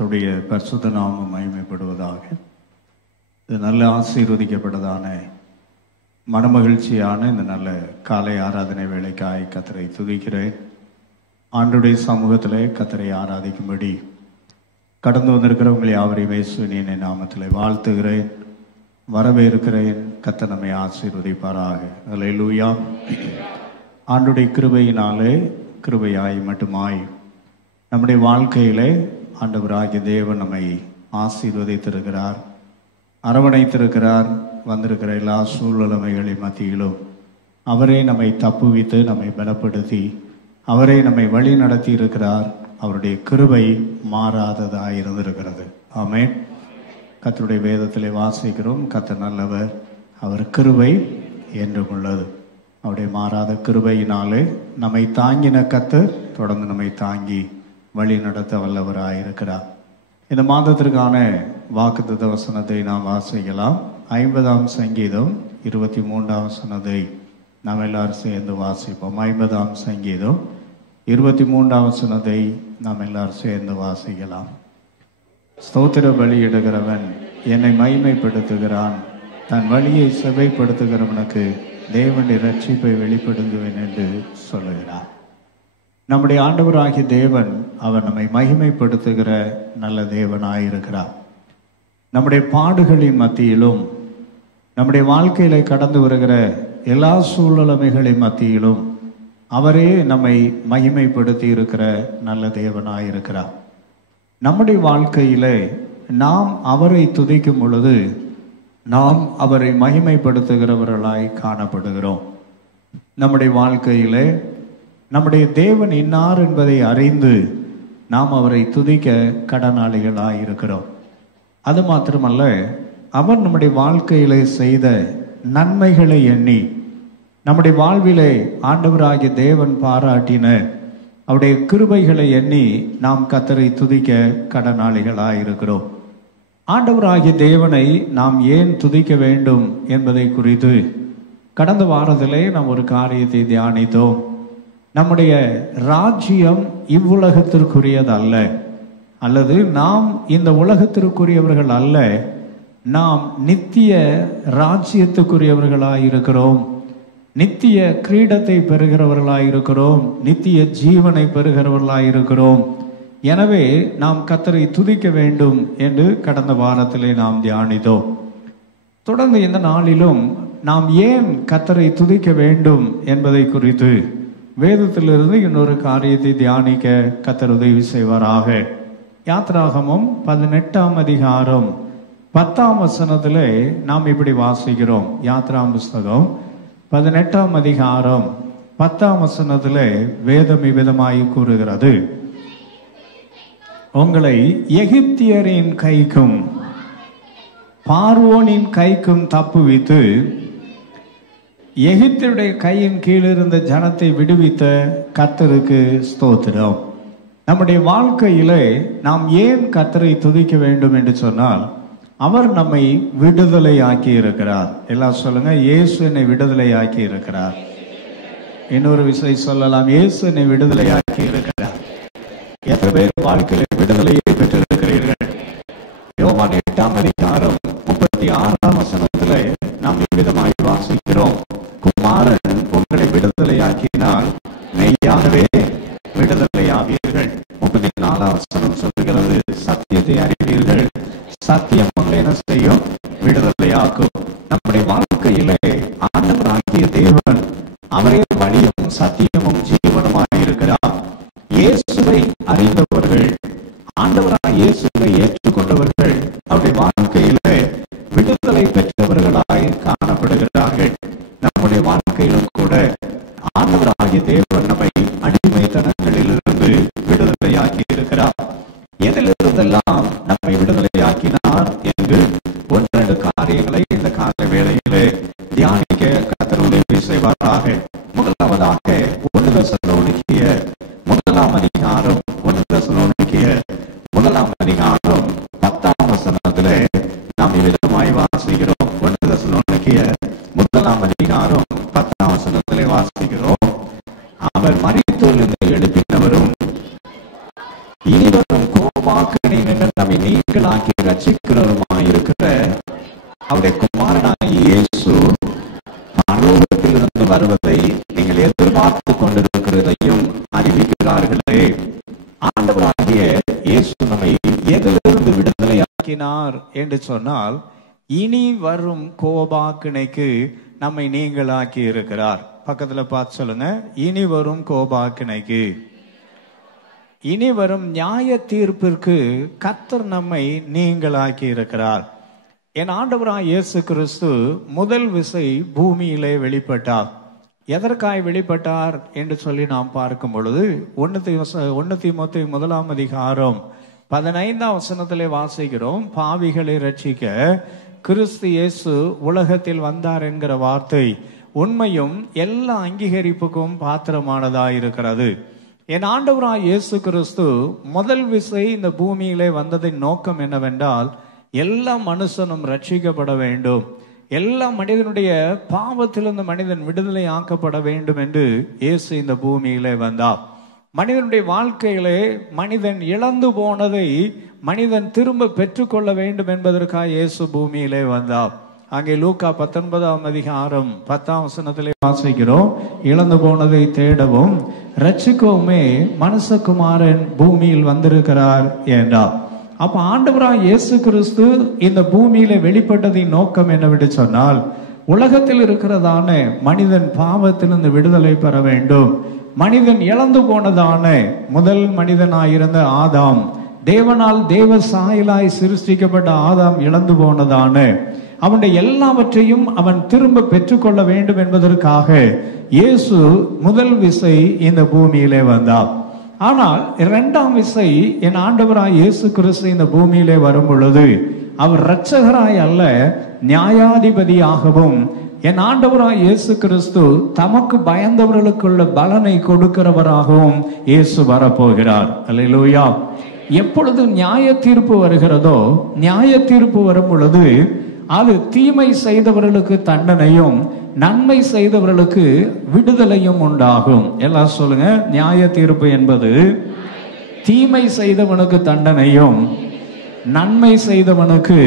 கர்த்தருடைய பரிசுத்த நாமம் மகிமைப்படுவதாக. இது நல்ல ஆசீர்வதிக்கப்பட்டதான மனமகிழ்ச்சியான இந்த நல்ல காலை ஆராதனை வேளைக்காய் கர்த்தரை துதிக்கிறேன். ஆண்டவருடைய சமூகத்திலே கர்த்தரை ஆராதிக்கும்படி கடந்து வந்திருக்கிறவங்களை யாவரையும் இயேசுவின் நாமத்திலே வாழ்த்துகிறேன், வரவேற்கிறேன். கர்த்தர் நம்மை ஆசீர்வதிப்பாராக. அல்லேலூயா. ஆண்டவருடைய கிருபையினாலே கிருபையாய் மட்டுமாய் நம்முடைய வாழ்க்கையிலே ஆண்டவராகிய தேவன் நம்மை ஆசீர்வதித்திருக்கிறார், அரவணைத்திருக்கிறார். வந்திருக்கிற எல்லா சூழ்நிலைகளின் மத்தியிலும் அவரே நம்மை தப்புவித்து நம்மை பலப்படுத்தி அவரே நம்மை வழி நடத்தி இருக்கிறார். அவருடைய கிருபை மாறாததாக இருந்திருக்கிறது. ஆமென். கர்த்தருடைய வேதத்திலே வாசிக்கிறோம், கர்த்தர் நல்லவர், அவர் கிருபை என்றும் உள்ளது. அவருடைய மாறாத கிருபையினாலே நம்மை தாங்கின கர்த்தர் தொடர்ந்து நம்மை தாங்கி வழி நடத்த வல்லவராயிருக்கிறார். இந்த மாதத்திற்கான வாக்குத்தத்த வசனத்தை நாம் வாசிக்கலாம். 50ஆம் சங்கீதம் 23ஆம் வசனத்தை நாம் எல்லாரும் சேர்ந்து வாசிப்போம். 50ஆம் சங்கீதம் 23ஆம் வசனத்தை நாம் எல்லாரும் சேர்ந்து வாசிக்கலாம். ஸ்தோத்திர பலியிடுகிறவன் என்னை மகிமைப்படுத்துகிறான், தன் வழியை செவைப்படுத்துகிறவனுக்கு தேவனுடைய இரட்சிப்பை வெளிப்படுத்துவேன் என்று சொல்லுகிறார். நம்முடைய ஆண்டவராகிய தேவன் அவர் நம்மை மகிமைப்படுத்துகிற நல்ல தேவனாயிருக்கிறார். நம்முடைய பாடுகளின் மத்தியிலும் நம்முடைய வாழ்க்கையில கடந்து வருகிற எல்லா சூழ்நிலைகளின் மத்தியிலும் அவரே நம்மை மகிமைப்படுத்தி இருக்கிற நல்ல தேவனாயிருக்கிறார். நம்முடைய வாழ்க்கையிலே நாம் அவரை துதிக்கும் பொழுது நாம் அவரை மகிமைப்படுத்துகிறவர்களாய் காணப்படுகிறோம். நம்முடைய வாழ்க்கையிலே நம்முடைய தேவன் இன்னார் என்பதை அறிந்து நாம் அவரை துதிக்க கடனாளிகளாய் இருக்கிறோம். அது மாத்திரமல்ல, அவர் நம்முடைய வாழ்க்கையிலே செய்த நன்மைகளை எண்ணி நம்முடைய வாழ்விலே ஆண்டவராகிய தேவன் பாராட்டின அவருடைய கிருபைகளை எண்ணி நாம் கர்த்தரை துதிக்க கடனாளிகளாய் இருக்கிறோம். ஆண்டவராகிய தேவனை நாம் ஏன் துதிக்க வேண்டும் என்பதை குறித்து கடந்த வாரத்திலே நாம் ஒரு காரியத்தை தியானித்தோம். நம்முடைய ராஜ்யம் இவ்வுலகத்திற்குரியது அல்ல, அல்லது நாம் இந்த உலகத்திற்குரியவர்கள் அல்ல. நாம் நித்திய ராஜ்யத்துக்குரியவர்களாயிருக்கிறோம், நித்திய கிரீடத்தை பெறுகிறவர்களாயிருக்கிறோம், நித்திய ஜீவனை பெறுகிறவர்களாயிருக்கிறோம். எனவே நாம் கர்த்தரை துதிக்க வேண்டும் என்று கடந்த வாரத்திலே நாம் தியானித்தோம். தொடர்ந்து இந்த நாளிலும் நாம் ஏன் கர்த்தரை துதிக்க வேண்டும் என்பதை குறித்து வேதத்திலிருந்து இன்னொரு காரியத்தை தியானிக்க கர்த்தர் உதவி செய்வாராக. யாத்ராகமம் 18ஆம் அதிகாரம் 10ஆம் வசனத்திலே நாம் இப்படி வாசிக்கிறோம். யாத்ராம் புஸ்தகம் 18ஆம் அதிகாரம் 10ஆம் வசனத்திலே வேதம் இவ்விதமாய் கூறுகிறது, உங்களை எகிப்தியரின் கைக்கும் பார்வோனின் கைக்கும் தப்புவித்து எகிப்தியருடைய கையின் கீழிருந்த ஜனத்தை விடுவித்த கர்த்தருக்கு ஸ்தோத்திரம். நம்முடைய வாழ்க்கையிலே நாம் ஏன் கர்த்தரை துதிக்க வேண்டும் என்று சொன்னால், அவர் நம்மை விடுதலை ஆக்கி இருக்கிறார். எல்லாம் சொல்லுங்க, இயேசு என்னை விடுதலை ஆக்கி இருக்கிறார். இன்னொரு விஷயம் சொல்லலாம், இயேசு என்னை விடுதலை ஆக்கி இருக்கிறார். எத்தனை பேர் வாழ்க்கையில் விடுதலையை பெற்றிருக்கிறீர்கள்? யோவான் 8ஆம் அதிகாரம் 36ஆம் வசனத்திலே நாம் இவ்விதமாய் வாசிக்கிறோம், குமாரன் உங்களை விடுதலையாக்கினால் மெய்யாகவே விடுதலையாவீர்கள். 34ஆம் வசனம் சொல்லுகிறது, சத்தியத்தை அறிவீர்கள், சத்தியம் உங்களை என்ன செய்யும்? விடுதலையாக்கும். நம்முடைய வாழ்க்கையிலே ஆண்டவராகிய தேவன் அவரே வழியும் சத்தியமும் ஜீவனுமாயிருக்கிறார். இயேசுவை அறிந்தவர்கள், ஆண்டவராக இயேசுவை ஏற்றுக்கொண்டவர்கள் அவருடைய வாழ்க்கையிலே விடுதலை பெற்றவர்களாய் காணப்படுகிறார்கள். நம்முடைய வாழ்க்கையிலும் கூட ஆண்டவராகிய தேவன் நம்மை அடிமைத்தனங்களிலிருந்து விடுதலையாக்கி இருக்கிறார். எதிலிருந்தெல்லாம் நம்மை விடுதலையாக்கினார் என்று ஒன்றெண்டு காரியங்களை இந்த கால வேளையிலே தியானிக்க கர்த்தர் உதவி செய்வாராக. முதலாவதாக 1 தெசலோனிக்கேயர் 1ஆம் அதிகாரம் 1 தெசலோனிக்கேயர் 1ஆம் அதிகாரம் 10ஆம் வசனத்திலே நாம் இவ்விதமாய் வாசிக்கிறோம். 1 தெசலோனிக்கேயர் 1ஆம் அதிகாரம் 10ஆம் வசனத்திலே வாசிக்கிறோம், அவர் மரித்தோரிலிருந்து எழுப்பினவரும் இனிவரும் கோபாக்கனை நின்ற நீங்களாக்கி ரட்சிக்கிறவருமாயிருக்கிற அவருடைய குமாரனாகிய இயேசு பரலோகத்திலிருந்து வருவதை நீங்கள் எதிர்பார்த்து கொண்டிருக்கிறதையும் அறிவிக்கிறார்களே. ஆண்டவராகிய இயேசு நம்மை எதிலிருந்து விடுதலையாக்கினார் என்று சொன்னால், இனி வரும் கோபாக்கினைக்கு நம்மை நீங்களாக்கி இருக்கிறார். பக்கத்துல பார்த்து சொல்லுங்க, இனி வரும் கோபாக்கினைக்கு, இனி வரும் நியாய தீர்ப்பிற்கு கர்த்தர் நம்மை நீங்களாக்கி இருக்கிறார். என் ஆண்டவராய் இயேசு கிறிஸ்து முதல் விசை பூமியிலே வெளிப்பட்டார். எதற்காய் வெளிப்பட்டார் என்று சொல்லி நாம் பார்க்கும் பொழுது 1 தீமோத்தேயு 1:15 வாசிக்கிறோம், பாவிகளை ரட்சிக்க கிறிஸ்து இயேசு உலகத்தில் வந்தார் என்கிற வார்த்தை உண்மையும் எல்லா அங்கீகரிப்புக்கும் பாத்திரமானதாயிருக்கிறது. என் ஆண்டவராய் இயேசு கிறிஸ்து முதல் விசை இந்த பூமியிலே வந்ததின் நோக்கம் என்னவென்றால், எல்லா மனுஷனும் ரட்சிக்கப்பட வேண்டும், எல்லா மனிதனுடைய பாவத்திலிருந்து மனிதன் விடுதலை ஆக்கப்பட வேண்டும் என்று இயேசு இந்த பூமியிலே வந்தார். மனிதனுடைய வாழ்க்கையிலே மனிதன் இழந்து போனதை மனிதன் திரும்ப பெற்றுக்கொள்ள வேண்டும் என்பதற்காக இயேசு பூமியிலே வந்தார். அங்கே லூக்கா 19:10 வாசிக்கிறோம், இழந்து போனதை தேடவும் ரட்சிக்கவுமே மனுஷகுமாரன் பூமியில் வந்திருக்கிறார் என்றார். அப்ப ஆண்டவராய் இயேசு கிறிஸ்து இந்த பூமியில வெளிப்பட்டதின் நோக்கம் என்னவென்று சொன்னால், உலகத்தில் இருக்கிறதான மனிதன் பாவத்திலிருந்து விடுதலை பெற வேண்டும். மனிதன் இழந்து போனதான முதல் மனிதனாயிருந்த ஆதாம், தேவனால் தேவ சாயலாய் சிருஷ்டிக்கப்பட்ட ஆதாம் இழந்து போனதான அவனுடைய எல்லாவற்றையும் அவன் திரும்ப பெற்றுக்கொள்ள வேண்டும் என்பதற்காக இயேசு முதல் விசை இந்த பூமியிலே வந்தார். ஆனால் இரண்டாம் விசை என் ஆண்டவராய் இயேசு கிறிஸ்து இந்த பூமியிலே வரும் பொழுது அவர் இரட்சகராய் அல்ல, நியாயாதிபதியாகவும் என் ஆண்டவராய் இயேசு கிறிஸ்து தமக்கு பயந்தவர்களுக்குள்ள பலனை கொடுக்கிறவராகவும் இயேசு வரப்போகிறார். அல்லேலூயா. எப்பொழுது நியாய தீர்ப்பு வருகிறதோ, நியாய தீர்ப்பு வரும் பொழுது அது தீமை செய்தவர்களுக்கு தண்டனையும் நன்மை செய்தவர்களுக்கு விடுதலையும் உண்டாகும். எல்லாம் சொல்லுங்க, நியாய தீர்ப்பு என்பது தீமை செய்தவனுக்கு தண்டனையும் நன்மை செய்தவனுக்கு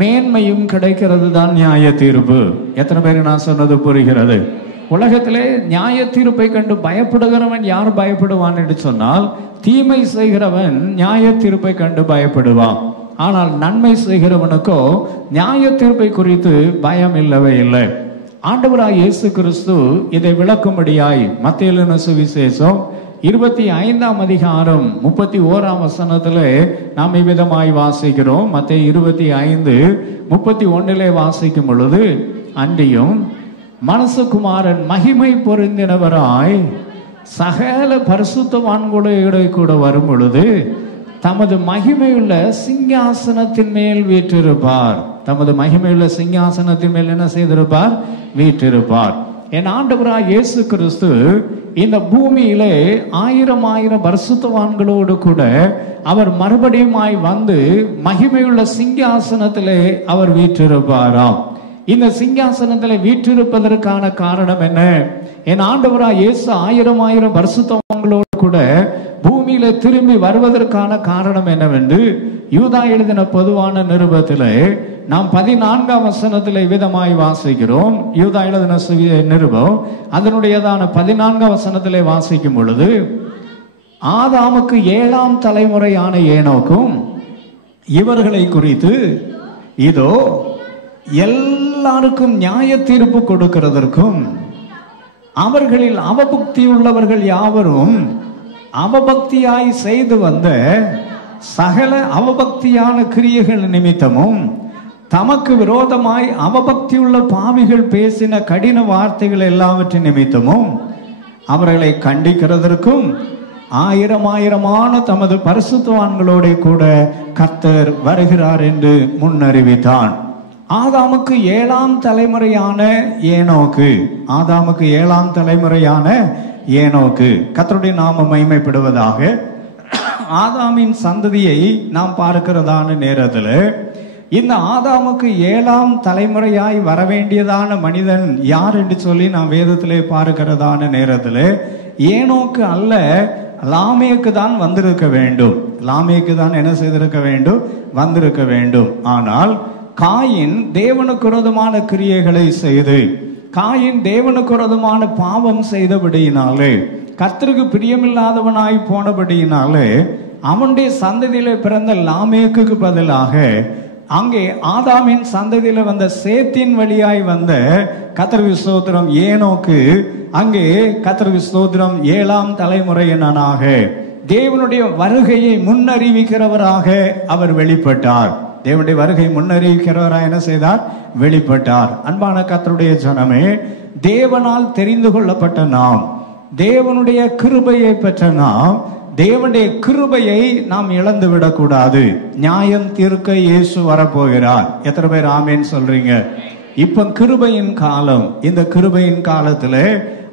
மேன்மையும் கிடைக்கிறது தான் நியாய தீர்ப்பு. எத்தனை பேருக்கு நான் சொன்னது புரிகிறது? உலகத்திலே நியாய தீர்ப்பை கண்டு பயப்படுகிறவன் யார் பயப்படுவான் என்று சொன்னால், தீமை செய்கிறவன் நியாய தீர்ப்பை கண்டு பயப்படுவான். ஆனால் நன்மை செய்கிறவனுக்கோ நியாய தீர்ப்பை குறித்து பயம் இல்லவே இல்லை. ஆண்டவராய் இயேசு கிறிஸ்து இதை விளக்கும்படியாய் மத்தேயு எழுதின சுவிசேஷம் 25:31 நாம் இவ்விதமாய் வாசிக்கிறோம். மத்தேயு 25:31 வாசிக்கும் பொழுது, அன்றியும் மனுஷகுமாரன் மகிமை பொருந்தினவராய் சகல பரிசுத்தவான்களோடு கூட வரும் பொழுது தமது மகிமையுள்ள சிங்காசனத்தின் மேல் வீற்றிருப்பார். தமது மகிமையுள்ள சிங்காசனத்தின் மேல் என்ன செய்திருப்பார்? வீற்றிருப்பார். என் ஆண்டவராய் இயேசு கிறிஸ்து இந்த பூமியிலே 1000 பரிசுத்தவான்களோடு கூட அவர் மறுபடியுமாய் வந்து மகிமையுள்ள சிங்காசனத்திலே அவர் வீற்றிருப்பாராம். இந்த சிங்காசனத்திலே வீற்றிருப்பதற்கான காரணம் என்ன? என் ஆண்டவராய் இயேசு 1000 பரிசுத்தவான்களோடு கூட பூமியில திரும்பி வருவதற்கான காரணம் என்னவென்று யூதா எழுதின பொதுவான நிருபத்திலே நாம் 14 விதமாய் வாசிக்கிறோம். யூதா எழுதின நிருபம் அதனுடையதான 14 வாசிக்கும் பொழுது, ஆதாமுக்கு 7ஆம் தலைமுறையான ஏனோக்கும் இவர்களை குறித்து இதோ எல்லாருக்கும் நியாய தீர்ப்பு கொடுக்கிறதற்கும் அவர்களில் அவபக்தி உள்ளவர்கள் யாவரும் அவபக்தியாய் செய்து வந்த சகல அவபக்தியான கிரியைகள் நிமித்தமும் தமக்கு விரோதமாய் அவபக்தியுள்ள பாவிகள் பேசின கடின வார்த்தைகள் எல்லாவற்றின் நிமித்தமும் அவர்களை கண்டிக்கிறதற்கும் 1000 தமது பரிசுத்தவான்களோட கூட கர்த்தர் வருகிறார் என்று முன்னறிவித்தான். ஆதாமுக்கு 7ஆம் தலைமுறையான ஏனோக்கு, ஆதாமுக்கு 7ஆம் தலைமுறையான ஏனோக்கு, கர்த்தருடைய நாமம் மகிமைப்படுவதாக. ஆதாமின் சந்ததியை நாம் பார்க்கிறதான நேரத்தில் இந்த ஆதாமுக்கு 7ஆம் தலைமுறையாய் வரவேண்டியதான மனிதன் யார் என்று சொல்லி நாம் வேதத்திலே பார்க்கிறதான நேரத்தில் ஏனோக்கு அல்ல, லாமேக்கு தான் வந்திருக்க வேண்டும். லாமேக்கு தான் என்ன செய்திருக்க வேண்டும்? வந்திருக்க வேண்டும். ஆனால் காயின் தேவனுக்கு விரோதமான கிரியைகளை செய்து, காயின் தேவனுக்கு விரோதமான பாவம் செய்தபடியினாலே, கர்த்தருக்கு பிரியமில்லாதவனாய் போனபடியினாலே, அவனுடைய சந்ததியில பிறந்த லாமேக்கு பதிலாக அங்கே ஆதாமின் சந்ததியில வந்த சேத்தின் வழியாய் வந்த கர்த்தருக்கு ஸ்தோத்திரம் ஏனோக்கு அங்கே கர்த்தருக்கு ஸ்தோத்திரம் 7ஆம் தலைமுறையினனாக தேவனுடைய வருகையை முன்னறிவிக்கிறவராக அவர் வெளிப்பட்டார். தேவனுடைய வருகை முன்னறிவிக்கிறவராக என்ன செய்தார்? வெளிப்பட்டார். அன்பான கர்த்தருடைய ஜனமே, தேவனால் தெரிந்து கொள்ளப்பட்ட நாம், தேவனுடைய கிருபையை பெற்ற நாம், தேவனுடைய கிருபையை நாம் இழந்து விடக்கூடாது. நியாயம் தீர்க்க இயேசு வரப்போகிறார். எத்தனை பேர் ஆமேன் சொல்றீங்க? இப்ப கிருபையின் காலம். இந்த கிருபையின் காலத்துல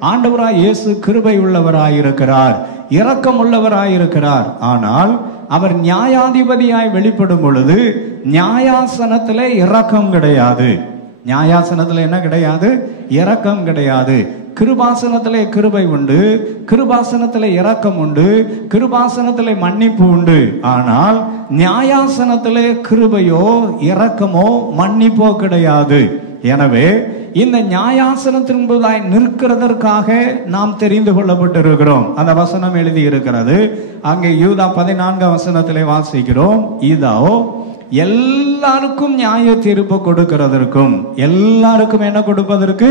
ஆண்டவராய் இயேசு கிருபை உள்ளவராயிருக்கிறார், இரக்கம் உள்ளவராயிருக்கிறார். ஆனால் அவர் நியாயாதிபதியாய் வெளிப்படும் பொழுது நியாயாசனத்துல இரக்கம் கிடையாது. நியாயாசனத்துல என்ன கிடையாது? இரக்கம் கிடையாது. கிருபாசனத்திலே கிருபை உண்டு, கிருபாசனத்திலே இரக்கம் உண்டு, கிருபாசனத்திலே மன்னிப்பு உண்டு. ஆனால் நியாயாசனத்திலே கிருபையோ இரக்கமோ மன்னிப்போ கிடையாது. எனவே இந்த நியாயாசனத்தின் போதாய் நிற்கிறதற்காக நாம் தெரிந்து கொள்ளப்பட்டிருக்கிறோம். அந்த வசனம் எழுதி இருக்கிறது. அங்கே யூதா 14ஆம் வசனத்திலே வாசிக்கிறோம். இதோ எல்லாருக்கும் நியாய தீர்ப்பு கொடுக்கிறதற்கும், எல்லாருக்கும் என்ன கொடுப்பதற்கு?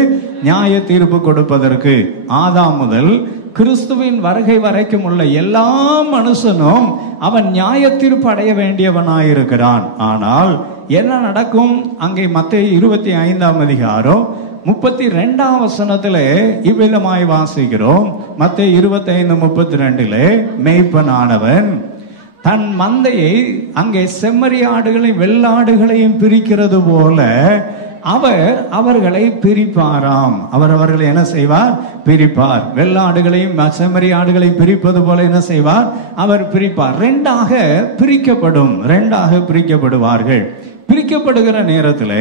நியாய தீர்ப்பு கொடுப்பதற்கு. ஆதாம் முதல் கிறிஸ்துவின் வருகை வரைக்கும் உள்ள எல்லா மனுஷனும் அவன் நியாய தீர்ப்பு அடைய வேண்டியவனாயிருக்கிறான். ஆனால் என்ன நடக்கும்? அங்கே மத்தேயு 25ஆம் அதிகாரம் 32ஆம் வசனத்திலே இவ்விதமாய் வாசிக்கிறோம். மத்தேயு 25:32 மேய்ப்பனானவன் தன் மந்தையை அங்கே செம்மறியாடுகளையும் வெள்ளாடுகளையும் பிரிக்கிறது போல அவர் அவர்களை பிரிப்பாராம். அவர் அவர்களை என்ன செய்வார்? பிரிப்பார். வெள்ளாடுகளையும் செம்மறியாடுகளையும் பிரிப்பது போல என்ன செய்வார்? அவர் பிரிப்பார். ரெண்டாக பிரிக்கப்படுவார்கள். பிரிக்கப்படுகிற நேரத்தில்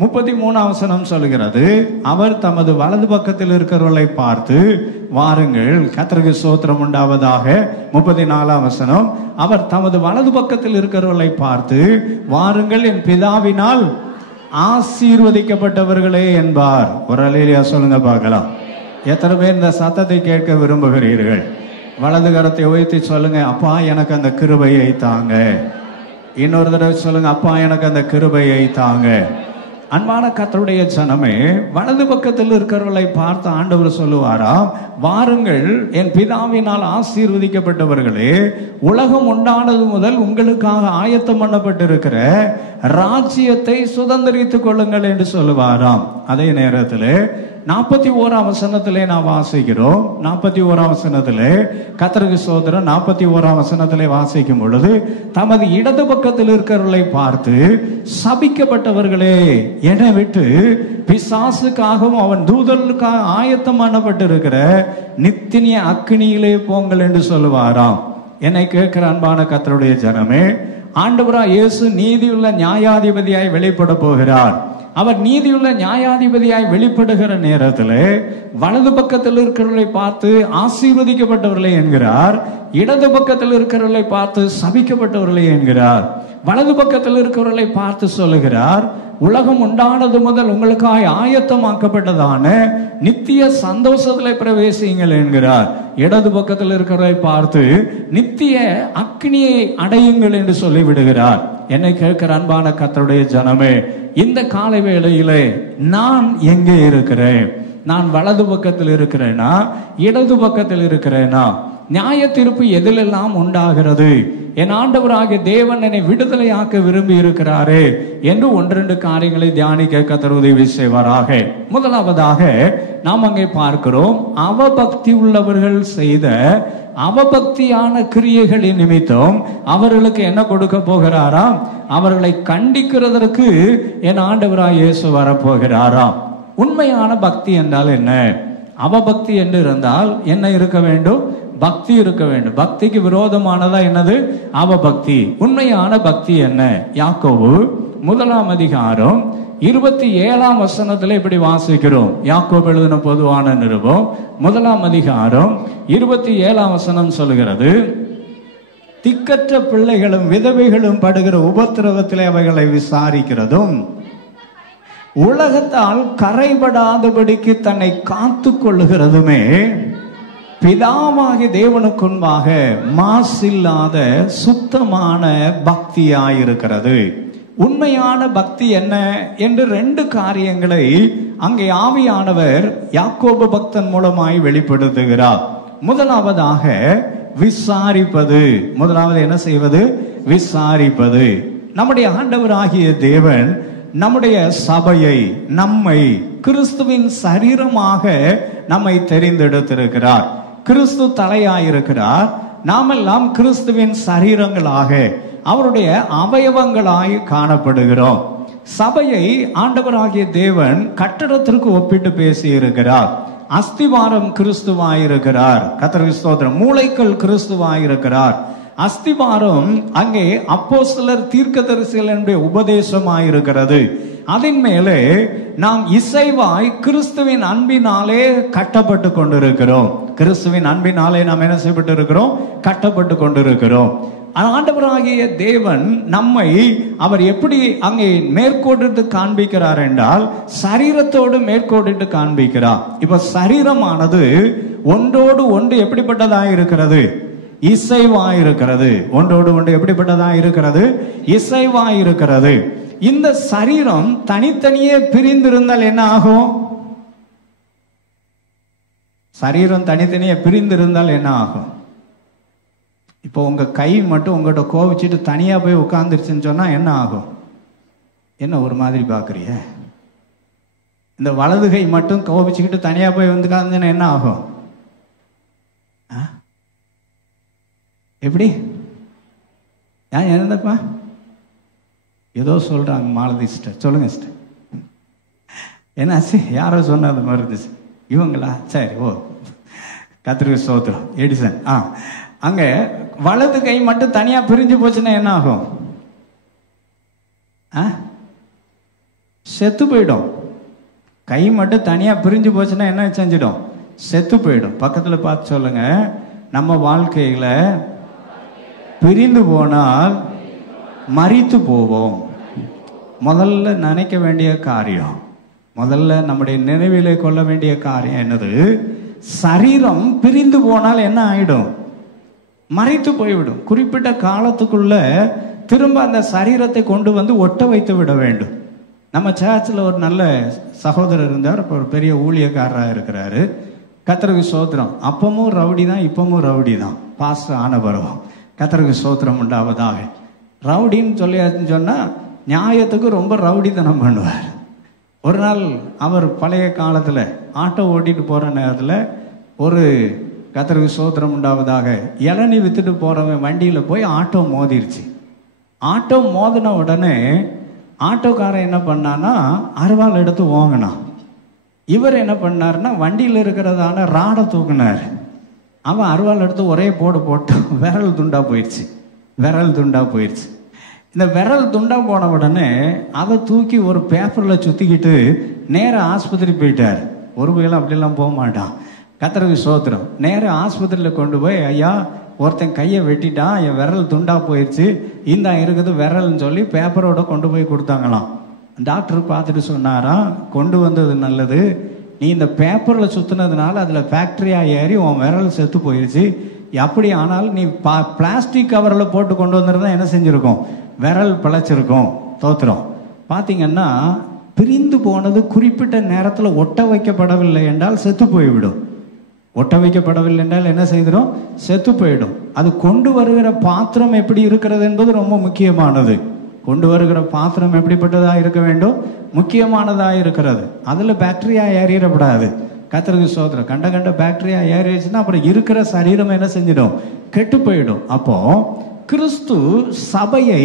33ஆம் வசனம் சொல்கிறது, அவர் தமது வலது பக்கத்தில் இருக்கிறவர்களை பார்த்து வாருங்கள், கர்த்தருக்கு ஸ்தோத்திரம் உண்டாவதாக. 34ஆம் வசனம், அவர் தமது வலது பக்கத்தில் இருக்கிறவர்களை பார்த்து வாருங்கள், என் பிதாவினால் ஆசீர்வதிக்கப்பட்டவர்களே என்பார். ஒரு அல்லேலூயா சொல்லுங்க பார்க்கலாம். எத்தனை பேர் இந்த சத்தத்தை கேட்க விரும்புகிறீர்கள்? வலது கரத்தை உயர்த்தி சொல்லுங்க, அப்பா எனக்கு அந்த கிருபையை தாங்க. இன்னொரு தடவை சொல்லுங்க, அப்பா எனக்கு அந்த கிருபையை தாங்க. அன்பான கர்த்தருடைய ஜனமே, வலது பக்கத்தில் இருக்கிறவர்களை பார்த்து ஆண்டவர் சொல்லுவாராம், வாருங்கள், என் பிதாவினால் ஆசீர்வதிக்கப்பட்டவர்களே, உலகம் உண்டானது முதல் உங்களுக்காக ஆயத்தம் பண்ணப்பட்டிருக்கிற ராஜ்யத்தை சுதந்திரித்துக் கொள்ளுங்கள் என்று சொல்லுவாராம். அதே நேரத்தில் 41ஆம் வசனத்திலே நாம் வாசிக்கிறோம். 41ஆம் வசனத்திலே கர்த்தருக்கு ஸ்தோத்திரம். 41ஆம் வசனத்திலே வாசிக்கும் பொழுது, தமது இடது பக்கத்தில் இருக்கிறவர்களை பார்த்து சபிக்கப்பட்டவர்களே, என்னை விட்டு பிசாசுக்காகவும் அவன் தூதர்களுக்காக ஆயத்தம் பண்ணப்பட்டிருக்கிற நித்திய அக்கினியிலே போங்கள் என்று சொல்லுவாராம். என்னை கேட்கிற அன்பான கர்த்தருடைய ஜனமே, ஆண்டவராய் இயேசு நீதியுள்ள நியாயாதிபதியாய் வெளிப்பட போகிறார். அவர் நீதியுள்ள நியாயாதிபதியாய் வெளிப்படுகிற நேரத்தில் வலது பக்கத்தில் இருக்கிறவர்களை பார்த்து ஆசீர்வதிக்கப்பட்டவர்களே என்கிறார், இடது பக்கத்தில் இருக்கிறவர்களை பார்த்து சபிக்கப்பட்டவர்களே என்கிறார். வலது பக்கத்தில் இருக்கிறவர்களை பார்த்து சொல்லுகிறார், உலகம் உண்டானது முதல் உங்களுக்காக ஆயத்தமாக்கப்பட்டதான நித்திய சந்தோஷத்திலே பிரவேசியுங்கள் என்கிறார். இடது பக்கத்தில் இருக்கிறவரை பார்த்து நித்திய அக்னியை அடையுங்கள் என்று சொல்லிவிடுகிறார். என்னை கேட்கிற அன்பான கர்த்தருடைய ஜனமே, இந்த காலை வேளையிலே நான் எங்கே இருக்கிறேன்? நான் வலது பக்கத்தில் இருக்கிறேனா, இடது பக்கத்தில் இருக்கிறேனா? நியாய தீர்ப்பு எதிலெல்லாம் உண்டாகிறது? என் ஆண்டவராகிய தேவன் என்னை விடுதலையாக்க விரும்பி இருக்கிறாரே என்று 1-2 காரியங்களை தியானிக்க கர்த்தர் உதவி செய்வாராக. முதலாவதாக நாம் அங்கே பார்க்கிறோம், அவபக்தி உள்ளவர்கள் செய்த அவபக்தியான கிரியைகளின் நிமித்தம் அவர்களுக்கு என்ன கொடுக்க போகிறாராம்? அவர்களை கண்டிக்கிறதற்கு என் ஆண்டவராய் இயேசு வரப்போகிறாராம். உண்மையான பக்தி என்றால் என்ன? அவபக்தி என்று இருந்தால் என்ன இருக்க வேண்டும்? பக்தி இருக்க வேண்டும். பக்திக்கு விரோதமானதா என்னது? அவபக்தி. உண்மையான பக்தி என்ன? யாக்கோபு முதலாம் அதிகாரம் 27ஆம் வசனத்துல இப்படி வாசிக்கிறோம். யாக்கோபு எழுதின பொதுவான நிருபம் முதலாம் அதிகாரம் 27ஆம் வசனம் சொல்லுகிறது, திக்கற்ற பிள்ளைகளும் விதவைகளும் படுகிற உபத்திரவத்திலே அவைகளை விசாரிக்கிறதும், உலகத்தால் கரைபடாதபடிக்கு தன்னை காத்து கொள்ளுகிறதுமே பிதாவாகி தேவனுக்கு முன்பாக மாசில்லாத சுத்தமான பக்தியாயிருக்கிறது. உண்மையான பக்தி என்ன என்று 2 காரியங்களை அங்கே ஆவியானவர் யாக்கோபு பக்தன் மூலமாய் வெளிப்படுத்துகிறார். முதலாவதாக விசாரிப்பது. முதலாவது என்ன செய்வது? விசாரிப்பது. நம்முடைய ஆண்டவராகிய தேவன் நம்முடைய சபையை, நம்மை கிறிஸ்துவின் சரீரமாக நம்மை தெரிந்தெடுத்திருக்கிறார். கிறிஸ்து தலையாயிருக்கிறார். நாமெல்லாம் கிறிஸ்துவின் சரீரங்களாக, அவருடைய அவயவங்களாய் காணப்படுகிறோம். சபையை ஆண்டவராகிய தேவன் கட்டடத்திற்கு ஒப்பிட்டு பேசி இருக்கிறார். அஸ்திவாரம் கிறிஸ்துவாயிருக்கிறார். கர்த்தருக்கு ஸ்தோத்திரம். மூளைக்கல் கிறிஸ்துவாயிருக்கிறார். அஸ்திவாரம் அங்கே அப்போஸ்தலர் தீர்க்கதரிசிகளுடைய உபதேசமாயிருக்கிறது. அதன் மேலே நாம் இசைவாய் கிறிஸ்துவின் அன்பினாலே கட்டப்பட்டு கொண்டிருக்கிறோம். கிறிஸ்துவின் அன்பினாலே நாம் என்ன செய்யப்பட்டு இருக்கிறோம்? கட்டப்பட்டு கொண்டிருக்கிறோம். ஆண்டவராகிய தேவன் நம்மை அவர் எப்படி அங்கே மேற்கோடிட்டு காண்பிக்கிறார் என்றால், சரீரத்தோடு மேற்கோடிட்டு காண்பிக்கிறார். இப்ப சரீரமானது ஒன்றோடு ஒன்று எப்படிப்பட்டதாக இருக்கிறது? இசைவாயிருக்கிறது. ஒன்றோடு ஒன்று எப்படிப்பட்டதாக இருக்கிறது? இசைவாயிருக்கிறது. இந்த சரீரம் தனித்தனியே பிரிந்திருந்தால் என்ன ஆகும்? சரீரம் தனித்தனியே பிரிந்திருந்தால் என்ன ஆகும்? இப்போ உங்க கை மட்டும் உங்கள்கிட்ட கோவிச்சுட்டு தனியா போய் உட்கார்ந்துருச்சுன்னு சொன்னா என்ன ஆகும்? என்ன ஒரு மாதிரி பாக்குறிய? இந்த வலது கை மட்டும் கோபிச்சுக்கிட்டு தனியா போய் வந்து உட்கார்ந்துன்னா என்ன ஆகும்? எப்படி? ஏன் என்னப்பா ஏதோ சொல்றாங்க மாலதி சிஸ்டர், சொல்லுங்க சிஸ்டர். என்னாச்சு? யாரோ சொன்னது மாதிரி இருந்துச்சு. இவங்களா? சரி, ஓ கர்த்தருக்கு ஸ்தோத்திரம். எடிசன். அங்க வலது கை மட்டும் தனியா பிரிஞ்சு போச்சுன்னா என்ன ஆகும்? செத்து போயிடும். கை மட்டும் தனியா பிரிஞ்சு போச்சுன்னா என்ன செஞ்சிடும்? செத்து போயிடும். பக்கத்துல பார்த்து சொல்லுங்க, நம்ம வாழ்க்கையில பிரிந்து போனால் மரித்து போவோம். முதல்ல நினைக்க வேண்டிய காரியம், முதல்ல நம்முடைய நினைவிலே கொள்ள வேண்டிய காரியம் என்னது? சரீரம் பிரிந்து போனால் என்ன ஆயிடும்? மரித்து போய்விடும். குறிப்பிட்ட காலத்துக்குள்ள திரும்ப அந்த சரீரத்தை கொண்டு வந்து ஒட்ட வைத்து விட வேண்டும். நம்ம சர்ச்சில் ஒரு நல்ல சகோதரர் இருந்தார். இப்போ ஒரு பெரிய ஊழியக்காரராக இருக்கிறாரு. கர்த்தருக்கு ஸ்தோத்திரம். அப்பமும் ரவுடி தான், இப்பமும் ரவுடி தான். பாஸ்டர் ஆன பருவம். கர்த்தருக்கு ஸ்தோத்திரம் உண்டாவதாக. ரவுடின்னு சொல்லியாச்சுன்னு சொன்னா நியாயத்துக்கு ரொம்ப ரவுடித்தனம் பண்ணுவார். ஒரு நாள் அவர் பழைய காலத்துல ஆட்டோ ஓட்டிட்டு போற நேரத்துல ஒரு, கர்த்தருக்கு ஸ்தோத்திரம் உண்டாவதாக, இளநீ வித்துட்டு போறவன் வண்டியில போய் ஆட்டோ மோதிருச்சு. ஆட்டோ மோதின உடனே ஆட்டோக்காரன் என்ன பண்ணான்னா அருவாள் எடுத்து ஓங்கினான். இவர் என்ன பண்ணாருன்னா வண்டியில் இருக்கிறதான ராடை தூக்குனார். அவன் அருவாள் எடுத்து ஒரே போட்டு விரல் துண்டா போயிடுச்சு. விரல் துண்டா போயிடுச்சு. இந்த விரல் துண்டா போன உடனே அதை தூக்கி ஒரு பேப்பரில் சுற்றிக்கிட்டு நேராக ஆஸ்பத்திரி போயிட்டார். ஒரு வகையில் அப்படிலாம் போக மாட்டான். கர்த்தருக்கு ஸ்தோத்திரம். நேராக ஆஸ்பத்திரியில் கொண்டு போய், ஐயா ஒருத்தன் கையை வெட்டிட்டான், என் விரல் துண்டா போயிடுச்சு, இந்த இருக்குது விரல்னு சொல்லி பேப்பரோட கொண்டு போய் கொடுத்தாங்களாம். டாக்டர் பார்த்துட்டு சொன்னாராம், கொண்டு வந்தது நல்லது, நீ இந்த பேப்பரில் சுற்றினதுனால அதில் ஃபேக்ட்ரியாக ஏறி உன் விரல் செத்து போயிடுச்சு. அப்படி ஆனால் நீ பிளாஸ்டிக் கவரில் போட்டு கொண்டு வந்திருந்தா என்ன செஞ்சுருக்கோம்? விரல் பிழைச்சிருக்கும். தோத்திரம். பார்த்தீங்கன்னா பிரிந்து போனது குறிப்பிட்ட நேரத்தில் ஒட்ட வைக்கப்படவில்லை என்றால் செத்து போய்விடும். ஒட்ட வைக்கப்படவில்லை என்றால் என்ன செய்திடும்? செத்து போயிடும். அது கொண்டு வருகிற பாத்திரம் எப்படி இருக்கிறது என்பது ரொம்ப முக்கியமானது. கொண்டு வருகிற பாத்திரம் எப்படிப்பட்டதா இருக்க வேண்டும்? முக்கியமானதா இருக்கிறது. அதுல பாக்டீரியா ஏறிடப்படாது. கர்த்தருக்கு ஸ்தோத்திரம். கண்ட பாக்டீரியா ஏறிடுச்சுன்னா அப்புறம் இருக்கிற சரீரம் என்ன செஞ்சிடும்? கெட்டு போயிடும். அப்போ கிறிஸ்து சபையை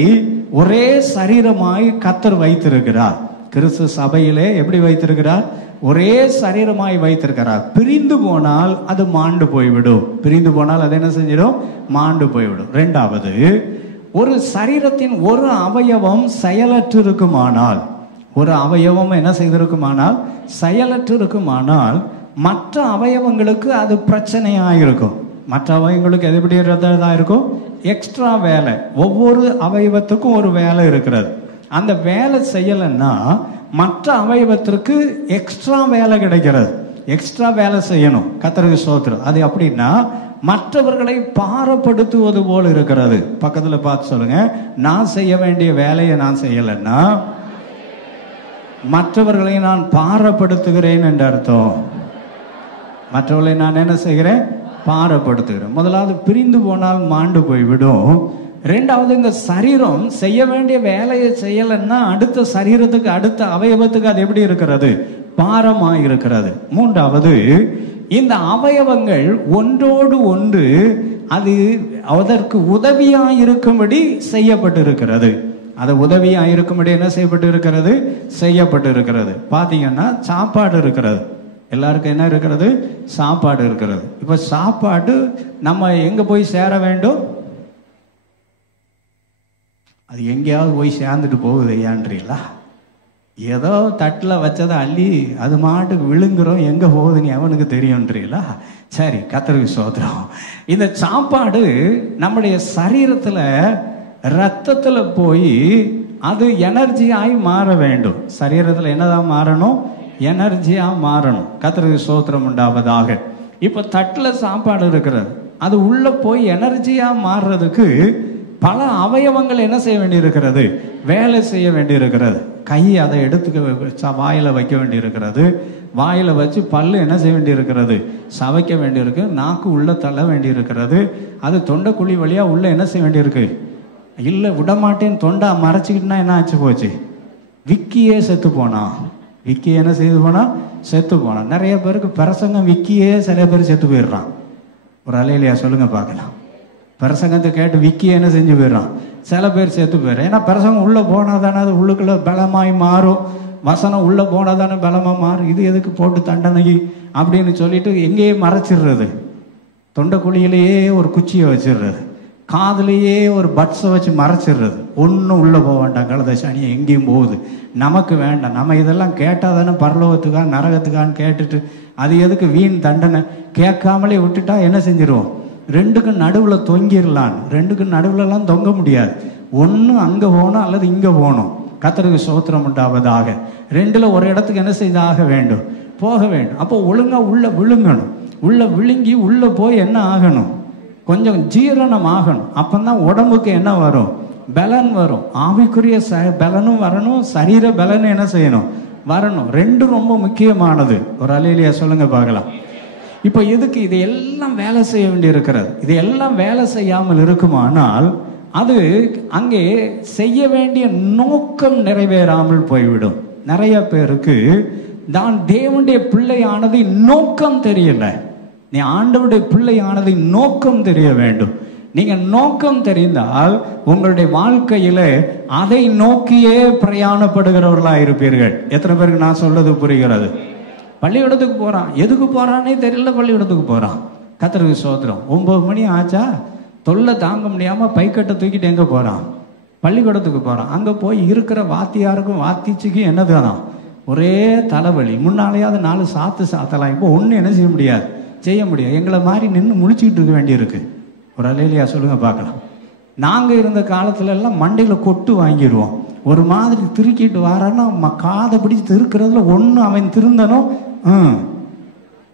ஒரே சரீரமாய் கர்த்தர் வைத்திருக்கிறார். கிறிஸ்து சபையிலே எப்படி வைத்திருக்கிறார்? ஒரே சரீரமாய் வைத்திருக்கிறார். பிரிந்து போனால் அது மாண்டு போய்விடும். பிரிந்து போனால் அது என்ன செஞ்சிடும்? மாண்டு போய்விடும். ரெண்டாவது, ஒரு சரீரத்தின் ஒரு அவயவம் செயலற்று இருக்குமானால், ஒரு அவயவம் என்ன செய்திருக்குமானால் செயலற்று இருக்குமானால், மற்ற அவயவங்களுக்கு அது பிரச்சனையாயிருக்கும். மற்ற அவயவங்களுக்கு எது எப்படி இருக்கும்? எக்ஸ்ட்ரா வேலை. ஒவ்வொரு அவயவத்துக்கும் ஒரு வேலை இருக்கிறது. அந்த வேலை செய்யலைன்னா மற்ற அவயவத்திற்கு எக்ஸ்ட்ரா வேலை கிடைக்கிறது. எக்ஸ்ட்ரா வேலை செய்யணும். கர்த்தருக்கு ஸ்தோத்திரம். அது அப்படின்னா மற்றவர்களை பாரப்படுத்துவது போல் இருக்கிறது. பக்கத்துல பார்த்து சொல்லுங்க, நான் செய்ய வேண்டிய வேலையை நான் செய்யலைன்னா மற்றவர்களை நான் பாரப்படுத்துகிறேன் என்ற அர்த்தம். மற்றவர்களை நான் என்ன செய்கிறேன்? பாரப்படுத்துகிறேன். முதலாவது பிரிந்து போனால் மாண்டு போய்விடும். ரெண்டாவது, இந்த சரீரம் செய்ய வேண்டிய வேலையை செய்யலைன்னா அடுத்த சரீரத்துக்கு, அடுத்த அவயவத்துக்கு அது எப்படி இருக்கிறது? பாரமாக இருக்கிறது. மூன்றாவது, இந்த அவயவங்கள் ஒன்றோடு ஒன்று அது அதற்கு உதவியாக இருக்கும்படி செய்யப்பட்டிருக்கிறது. அது உதவியாக இருக்கும்படி என்ன செய்யப்பட்டு இருக்கிறது? செய்யப்பட்டு இருக்கிறது. பார்த்தீங்கன்னா சாப்பாடு இருக்கிறது. எல்லாருக்கும் என்ன இருக்கிறது? சாப்பாடு இருக்கிறது. இப்போ சாப்பாடு நம்ம எங்கே போய் சேர வேண்டும்? அது எங்கேயாவது போய் சேர்ந்துட்டு போகுது ஏன்றீங்களா? ஏதோ தட்டில் வச்சதை அள்ளி அது மாட்டுக்கு விழுங்குறோம், எங்கே போகுதுன்னு எவனுக்கு தெரியும்ன்றீங்களா? சரி, கர்த்தருக்கு ஸ்தோத்திரம். இந்த சாப்பாடு நம்முடைய சரீரத்தில் ரத்தத்தில் போய் அது எனர்ஜியாகி மாற வேண்டும். சரீரத்தில் என்னதான் மாறணும்? எனர்ஜியாக மாறணும். கர்த்தருக்கு ஸ்தோத்திரம் உண்டாவதாக. இப்போ தட்டில் சாப்பாடு இருக்கிறது, அது உள்ளே போய் எனர்ஜியாக மாறுறதுக்கு பல அவயவங்கள் என்ன செய்ய வேண்டியிருக்கிறது? வேலை செய்ய வேண்டியிருக்கிறது. கை அதை எடுத்துக்க வாயில் வைக்க வேண்டியிருக்கிறது. வாயில் வச்சு பல்லு என்ன செய்ய வேண்டியிருக்கிறது? சவைக்க வேண்டியிருக்கு. நாக்கு உள்ளே தள்ள வேண்டியிருக்கிறது. அது தொண்டைக்குழி வழியாக உள்ளே என்ன செய்ய வேண்டியிருக்கு? இல்லை விடமாட்டேன்னு தொண்டை மறைச்சிக்கிட்டுனா என்ன ஆச்சு போச்சு? விக்கியே செத்து போனான். விக்கியே என்ன செய்து போனா? செத்து போனான். நிறைய பேருக்கு பிரசங்கம் விக்கியே சில பேர் செத்து போயிடுறான். ஒரு அலையிலையா சொல்லுங்க பார்க்கலாம். பிரசங்கத்தை கேட்டு விக்கி என்ன செஞ்சு போயிடறான். சில பேர் சேர்த்து போயிடுறான். ஏன்னா பிரசங்கம் உள்ளே போனால் தானே அது உள்ளுக்குள்ளே பலமாய் மாறும். வசனம் உள்ளே போனால் தானே பலமாக மாறும். இது எதுக்கு போட்டு தண்டனைக்கு அப்படின்னு சொல்லிட்டு எங்கேயே மறைச்சிடுறது. தொண்டைக்குழியிலேயே ஒரு குச்சியை வச்சிடுறது. காதுலேயே ஒரு பட்ஸை வச்சு மறைச்சிடுறது. ஒன்றும் உள்ளே போக வேண்டாம். கழுத சனியை எங்கேயும் போகுது, நமக்கு வேண்டாம். நம்ம இதெல்லாம் கேட்டால் தானே பரலோகத்துக்கா நரகத்துக்கான்னு கேட்டுட்டு அது எதுக்கு வீண் தண்டனை? கேட்காமலே விட்டுட்டா என்ன செஞ்சிருவோம்? ரெண்டுக்கும் நடுவில் தொங்கிடலான்னு. ரெண்டுக்கும் நடுவில்லாம் தொங்க முடியாது. ஒன்று அங்கே போகணும் அல்லது இங்கே போகணும். கர்த்தருக்கு ஸ்தோத்திரம் உண்டாவதாக. ரெண்டில் ஒரு இடத்துக்கு என்ன செய்தாக வேண்டும்? போக வேண்டும். அப்போ ஒழுங்காக உள்ள விழுங்கணும். உள்ள விழுங்கி உள்ளே போய் என்ன ஆகணும்? கொஞ்சம் ஜீரணம் ஆகணும். அப்போதான் உடம்புக்கு என்ன வரும்? பலன் வரும். ஆவிக்குரிய பலனும் வரணும், சரீர பலன் என்ன செய்யணும்? வரணும். ரெண்டும் ரொம்ப முக்கியமானது. ஒரு அலையிலையா சொல்லுங்க பார்க்கலாம். இப்போ எதுக்கு இதையெல்லாம் வேலை செய்ய வேண்டி இருக்கிறது? இதையெல்லாம் வேலை செய்யாமல் இருக்குமானால் அது அங்கே செய்ய வேண்டிய நோக்கம் நிறைவேறாமல் போய்விடும். நிறைய பேருக்கு தான் தேவனுடைய பிள்ளையானது நோக்கம் தெரியல. நீ ஆண்டவருடைய பிள்ளையானது நோக்கம் தெரிய வேண்டும். நீங்க நோக்கம் தெரிந்தால் உங்களுடைய வாழ்க்கையில அதை நோக்கியே பிரயாணப்படுகிறவர்களா இருப்பீர்கள். எத்தனை பேருக்கு நான் சொல்றது புரிகிறது? பள்ளிக்கூடத்துக்கு போறான், எதுக்கு போறானே தெரியல, பள்ளிக்கூடத்துக்கு போறான். கர்த்தருக்கு ஸ்தோத்திரம். 9 மணி ஆச்சா, தொல்லை தாங்க முடியாம பைக்கட்டை தூக்கிட்டு எங்க போறான்? பள்ளிக்கூடத்துக்கு போறான். அங்க போய் இருக்கிற வாத்தியாருக்கும் வாத்திச்சுக்கும் என்னதுதான் ஒரே தலைவலி. முன்னாலேயாவது 4 சாத்து சாத்தலாம். இப்போ ஒன்றும் என்ன செய்ய முடியாது, செய்ய முடியாது. எங்களை மாதிரி நின்று முழிச்சுக்கிட்டு இருக்க வேண்டியிருக்கு. ஒரு அலையிலையா சொல்லுங்க பார்க்கலாம். நாங்கள் இருந்த காலத்துல எல்லாம் மண்டையில் கொட்டு வாங்கிடுவோம். ஒரு மாதிரி திருக்கிட்டு வாரான்னா காதை பிடிச்சி திருக்கிறதுல ஒன்று அவன் திருந்தனும்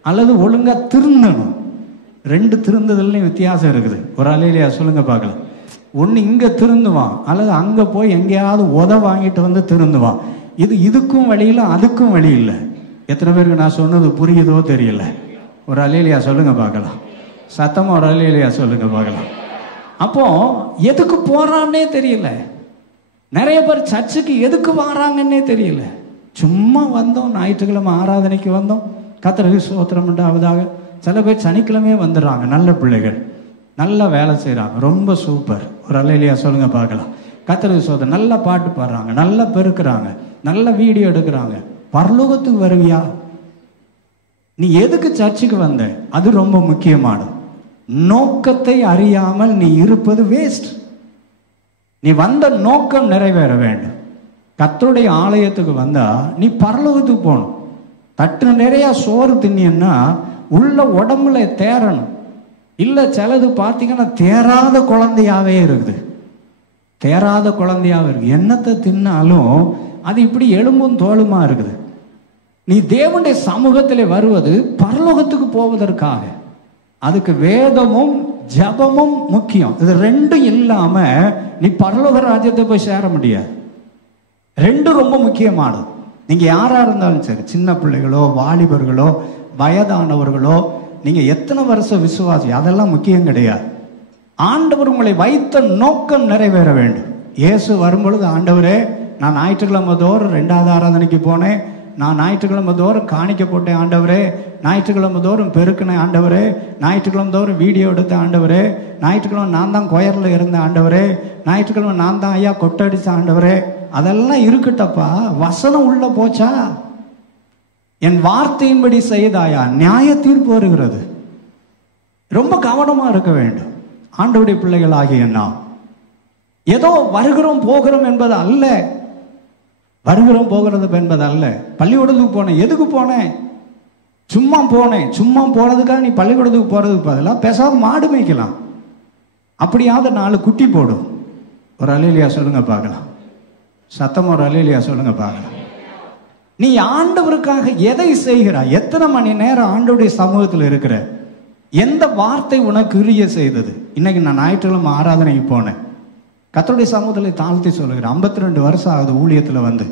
அல்லது ஒழுங்கா திருந்தணும். 2 திருந்ததுலையும் வித்தியாசம் இருக்குது. ஒரு அலையிலையா சொல்லுங்க பார்க்கலாம். ஒன்று இங்கே திருந்துவான் அல்லது அங்கே போய் எங்கேயாவது வாங்கிட்டு வந்து திருந்துவான். இதுக்கும் வழி இல்லை, அதுக்கும் வழி இல்லை. எத்தனை பேருக்கு நான் சொன்னது புரியுதோ தெரியல? ஒரு அலையிலையா சொல்லுங்க பார்க்கலாம். சத்தமாக ஒரு அலையிலையா சொல்லுங்க பார்க்கலாம். அப்போ எதுக்கு போறான்னே தெரியல. நிறைய பேர் சர்ச்சுக்கு எதுக்கு வராங்கன்னே தெரியல. சும்மா வந்தோம், ஞாயிற்றுக்கிழமை ஆராதனைக்கு வந்தோம், கர்த்தருக்கு ஸ்தோத்திரம் உண்டாவதாக. சில பேர் சனிக்கிழமையே வந்துடுறாங்க. நல்ல பிள்ளைகள், நல்லா வேலை செய்கிறாங்க, ரொம்ப சூப்பர். ஒரு அல்லேலூயா சொல்லுங்க பார்க்கலாம். கர்த்தருக்கு ஸ்தோத்திரம். நல்ல பாட்டு பாடுறாங்க, நல்லா பெருக்கிறாங்க, நல்ல வீடியோ எடுக்கிறாங்க. பரலோகத்துக்கு வருவியா? நீ எதுக்கு சர்ச்சுக்கு வந்த? அது ரொம்ப முக்கியமானது. நோக்கத்தை அறியாமல் நீ இருப்பது வேஸ்ட். நீ வந்த நோக்கம் நிறைவேற வேண்டும். கர்த்தருடைய ஆலயத்துக்கு வந்தா நீ பரலோகத்துக்கு போகணும். தட்டு நிறைய சோறு தின்னா உள்ள உடம்புல தேரணும். இல்லை சிலது பார்த்தீங்கன்னா தேராத குழந்தையாவே இருக்குது. தேராத குழந்தையாவே இருக்கு. என்னத்தை தின்னாலும் அது இப்படி எலும்பும் தோலுமா இருக்குது. நீ தேவனுடைய சமூகத்தில் வருவது பரலோகத்துக்கு போவதற்காக. அதுக்கு வேதமும் ஜபமும் முக்கியம். இது ரெண்டும் இல்லாம நீ பரலோக ராஜ்யத்தை போய் சேர முடியாது. ரெண்டும் ரொம்ப முக்கியமானது. நீங்க யாரா இருந்தாலும் சரி, சின்ன பிள்ளைகளோ வாலிபர்களோ வயதானவர்களோ, நீங்க எத்தனை வருஷம் விசுவாசி, அதெல்லாம் முக்கியம் கிடையாது. ஆண்டவர் உங்களை வைத்த நோக்கம் நிறைவேற வேண்டும். இயேசு வரும்பொழுது, ஆண்டவரே நான் ஞாயிற்றுக்கிழமை தோறும் 2வது ஆராதனைக்கு போனேன், நான் ஞாயிற்றுக்கிழமை தோறும் காணிக்க போட்டேன் ஆண்டவரே, ஞாயிற்றுக்கிழமை தோறும் பெருக்கினேன் ஆண்டவரே, ஞாயிற்றுக்கிழமை தோறும் வீடியோ எடுத்த ஆண்டவரே, ஞாயிற்றுக்கிழமை நான் தான் கொயரில் இருந்தேன் ஆண்டவரே, ஞாயிற்றுக்கிழமை நான் தான் ஐயா கொட்டடிச்ச ஆண்டவரே. அதெல்லாம் இருக்கட்டப்பா, வசனம் உள்ள போச்சா? என் வார்த்தையின்படி செய்தாயா? நியாய தீர்ப்பு வருகிறது. ரொம்ப கவனமா இருக்க வேண்டும். ஆண்டவருடைய பிள்ளைகள் ஆகிய நாம் ஏதோ வருகிறோம் போகிறோம் என்பது அல்ல. வருகிறோம் போகிறது என்பது அல்ல. பள்ளிக்கூடத்துக்கு போனேன், எதுக்கு போனேன்? சும்மா போனேன். சும்மா போனதுக்காக நீ பள்ளிக்கூடத்துக்கு போறதுக்கு பதிலாக பேசாம மாடு மேய்க்கலாம். அப்படியாவது 4 குட்டி போடும். ஒரு அல்லேலூயா சொல்லுங்க பார்க்கலாம். சத்தம் ஒரு அல்லேலூயா சொல்லுங்க பார்க்கலாம். நீ ஆண்டவருக்காக எதை செய்கிறாய்? எத்தனை மணி நேரம் ஆண்டவருடைய சமூகத்தில் இருக்கிற? எந்த வார்த்தை உனக்கு கிரிய செய்தது? இன்னைக்கு நான் ஞாயிற்றுக்கிழமை ஆராதனைக்கு போனேன். கர்த்தருடைய சமூகத்தில் தாழ்த்தி சொல்லுகிறேன். 52 வருஷம் ஆகுது ஊழியத்தில் வந்து.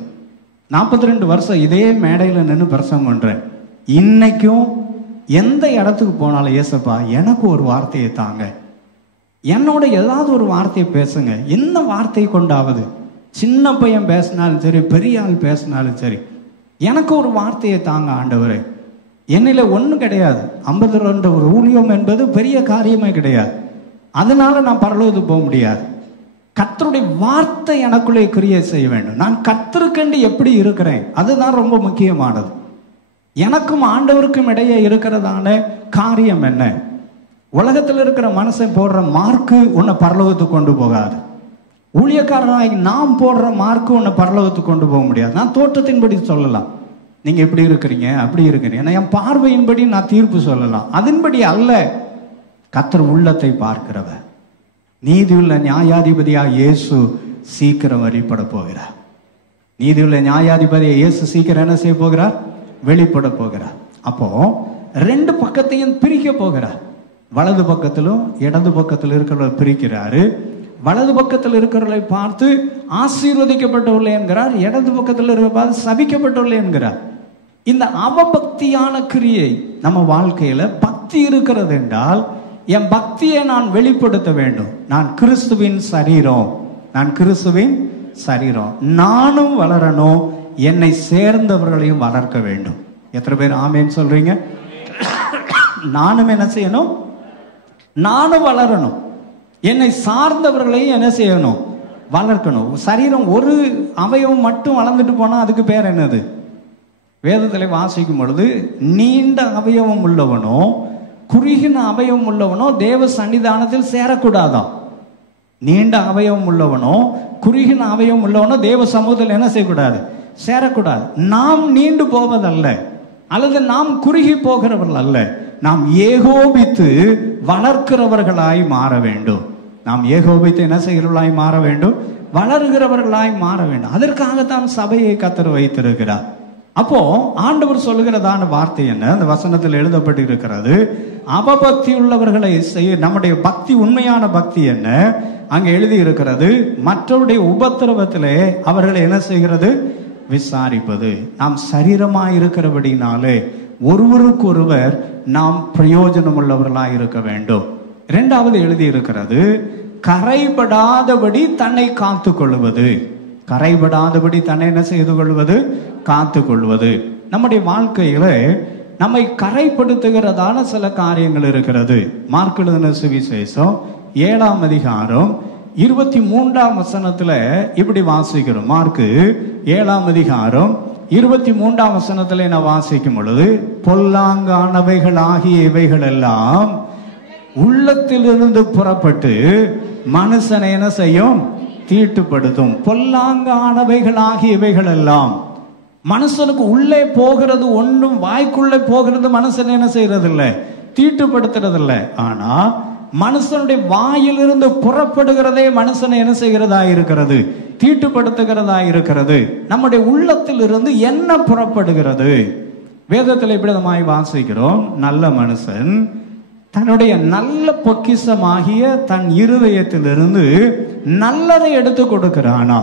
42 வருஷம் இதே மேடையில் நின்று பிரசங்கம் பண்றேன். இன்னைக்கும் எந்த இடத்துக்கு போனாலும், ஏசப்பா எனக்கு ஒரு வார்த்தையை தாங்க, என்னோட ஏதாவது ஒரு வார்த்தையை பேசுங்க. என்ன வார்த்தையை கொண்டாவது? சின்ன பையன் பேசினாலும் சரி, பெரிய ஆள் பேசினாலும் சரி, எனக்கு ஒரு வார்த்தையை தாங்க ஆண்டவரே. என்னில ஒன்றும் கிடையாது. 52 ஒரு ஊழியம் என்பது பெரிய காரியமே கிடையாது. அதனால நான் பரலோகத்துக்கு போக முடியாது. கர்த்தருடைய வார்த்தை எனக்குள்ளே கிரியை செய்ய வேண்டும். நான் கர்த்தருக்கென்று எப்படி இருக்கிறேன், அதுதான் ரொம்ப முக்கியமானது. எனக்கும் ஆண்டவருக்கும் இடையே இருக்கிறதான காரியம் என்ன? உலகத்தில் இருக்கிற மனுஷன் போடுற மார்க்கு உன்னை பரலோகத்துக்கு கொண்டு போகாது. ஊழியக்காரனாகி நாம் போடுற மார்க்கு உன்னை பரலோகத்துக்கு கொண்டு போக முடியாது. நான் தோற்றத்தின்படி சொல்லலாம், நீங்க எப்படி இருக்கிறீங்க அப்படி இருக்கிறீங்க, என் பார்வையின்படி நான் தீர்ப்பு சொல்லலாம். அதன்படி அல்ல. கர்த்தர் உள்ளத்தை பார்க்கிறவர். நீதியுள்ள நியாயாதிபதியாக இயேசு சீக்கிரம் வெளிப்பட போகிறார். நீதியுள்ள நியாயாதிபதியை இயேசு சீக்கிரம் என்ன செய்ய போகிறார்? வெளிப்பட போகிறார். அப்போ 2 பக்கத்தையும் பிரிக்க போகிறார். வலது பக்கத்திலும் இடது பக்கத்தில் இருக்கிறவர்களை பிரிக்கிறாரு. வலது பக்கத்தில் இருக்கிறவர்களை பார்த்து ஆசீர்வதிக்கப்பட்டவர்களே என்கிறார், இடது பக்கத்தில் இருக்கிற பார்த்து சபிக்கப்பட்டவர்களே என்கிறார். இந்த அவபக்தியான கிரியை நம்ம வாழ்க்கையில பக்தி இருக்கிறது என்றால், என் பக்தியை நான் வெளிப்படுத்த வேண்டும். நான் கிறிஸ்துவின் சரீரம், நான் கிறிஸ்துவின் சரீரம், நானும் வளரணும், என்னை சேர்ந்தவர்களையும் வளர்க்க வேண்டும். எத்தனை பேர் ஆமேன்னு சொல்றீங்க? நானும் என்ன செய்யணும்? நானும் வளரணும். என்னை சார்ந்தவர்களையும் என்ன செய்யணும்? வளர்க்கணும். சரீரம் ஒரு அவயவம் மட்டும் வளர்ந்துட்டு போனா அதுக்கு பேர் என்னது? வேதத்தில் வாசிக்கும் பொழுது, நீண்ட அவயவம் உள்ளவனோ குறுகின அவயவம் உள்ளவனோ தேவ சன்னிதானத்தில் சேரக்கூடாதான். நீண்ட அவயவம் உள்ளவனோ குறுகின அவயவம் உள்ளவனோ தேவ சமூகத்தில் என்ன செய்யக்கூடாது? சேரக்கூடாது. நாம் நீண்டு போவதல்ல, அல்லது நாம் குறுகி போகிறவர்கள் அல்ல, நாம் ஏகோபித்து வளர்க்கிறவர்களாய் மாற வேண்டும். நாம் ஏகோபித்து என்ன செய்கிறவர்களாய் மாற வேண்டும்? வளர்கிறவர்களாய் மாற வேண்டும். அதற்காகத்தான் சபையை கர்த்தர் வைத்திருக்கிறார். அப்போ ஆண்டவர் சொல்லுகிறதான வார்த்தை என்ன? அந்த வசனத்தில் எழுதப்பட்டு இருக்கிறது, அவபக்தி உள்ளவர்களை செய்ய. நம்முடைய பக்தி, உண்மையான பக்தி என்ன? அங்க எழுதி இருக்கிறது, மற்றவருடைய உபத்திரவத்திலே அவர்களை என்ன செய்கிறது? விசாரிப்பது. நாம் சரீரமாய் இருக்கிறபடினாலே ஒருவருக்கொருவர் நாம் பிரயோஜனம் உள்ளவர்களாய் இருக்க வேண்டும். 2வது எழுதி இருக்கிறது, கரைபடாதபடி தன்னை காத்து கொள்வது. கரைபடாதபடி தன்னை என்ன செய்து கொள்வது? காத்து கொள்வது. நம்முடைய வாழ்க்கையில நம்மை கரைப்படுத்துகிறதான சில காரியங்கள் இருக்கிறது. மார்க் எழுதின சுவிசேஷம் 7ஆம் அதிகாரம் 23ஆம் வசனத்துல இப்படி வாசிக்கிறோம். மார்க்கு 7ஆம் அதிகாரம் 23ஆம் வசனத்துல என்ன வாசிக்கும் பொழுது, பொல்லாங்கானவைகள் ஆகிய இவைகள் எல்லாம் உள்ளத்திலிருந்து புறப்பட்டு மனுஷனை என்ன செய்யும்? தீட்டுப்படுத்தும். பொல்லாங்கானவைகளாகிய இவைகள் எல்லாம் மனுஷனுக்கு உள்ளே போகிறது ஒன்றும் வாய்க்குள்ளே போகிறது மனுஷன் என்ன செய்யறது இல்லை, தீட்டுப்படுத்துறது இல்லை. ஆனா மனுஷனுடைய வாயிலிருந்து புறப்படுகிறதே மனுஷனை என்ன செய்கிறதா இருக்கிறது, தீட்டுப்படுத்துகிறதா இருக்கிறது. நம்முடைய உள்ளத்தில் இருந்து என்ன புறப்படுகிறது? வேதத்தில் இப்படிதமாய் வாசிக்கிறோம், நல்ல மனுஷன் தன்னுடைய நல்ல பொக்கிஷமாகிய தன் இருதயத்திலிருந்து நல்லதை எடுத்து கொடுக்கிறானா.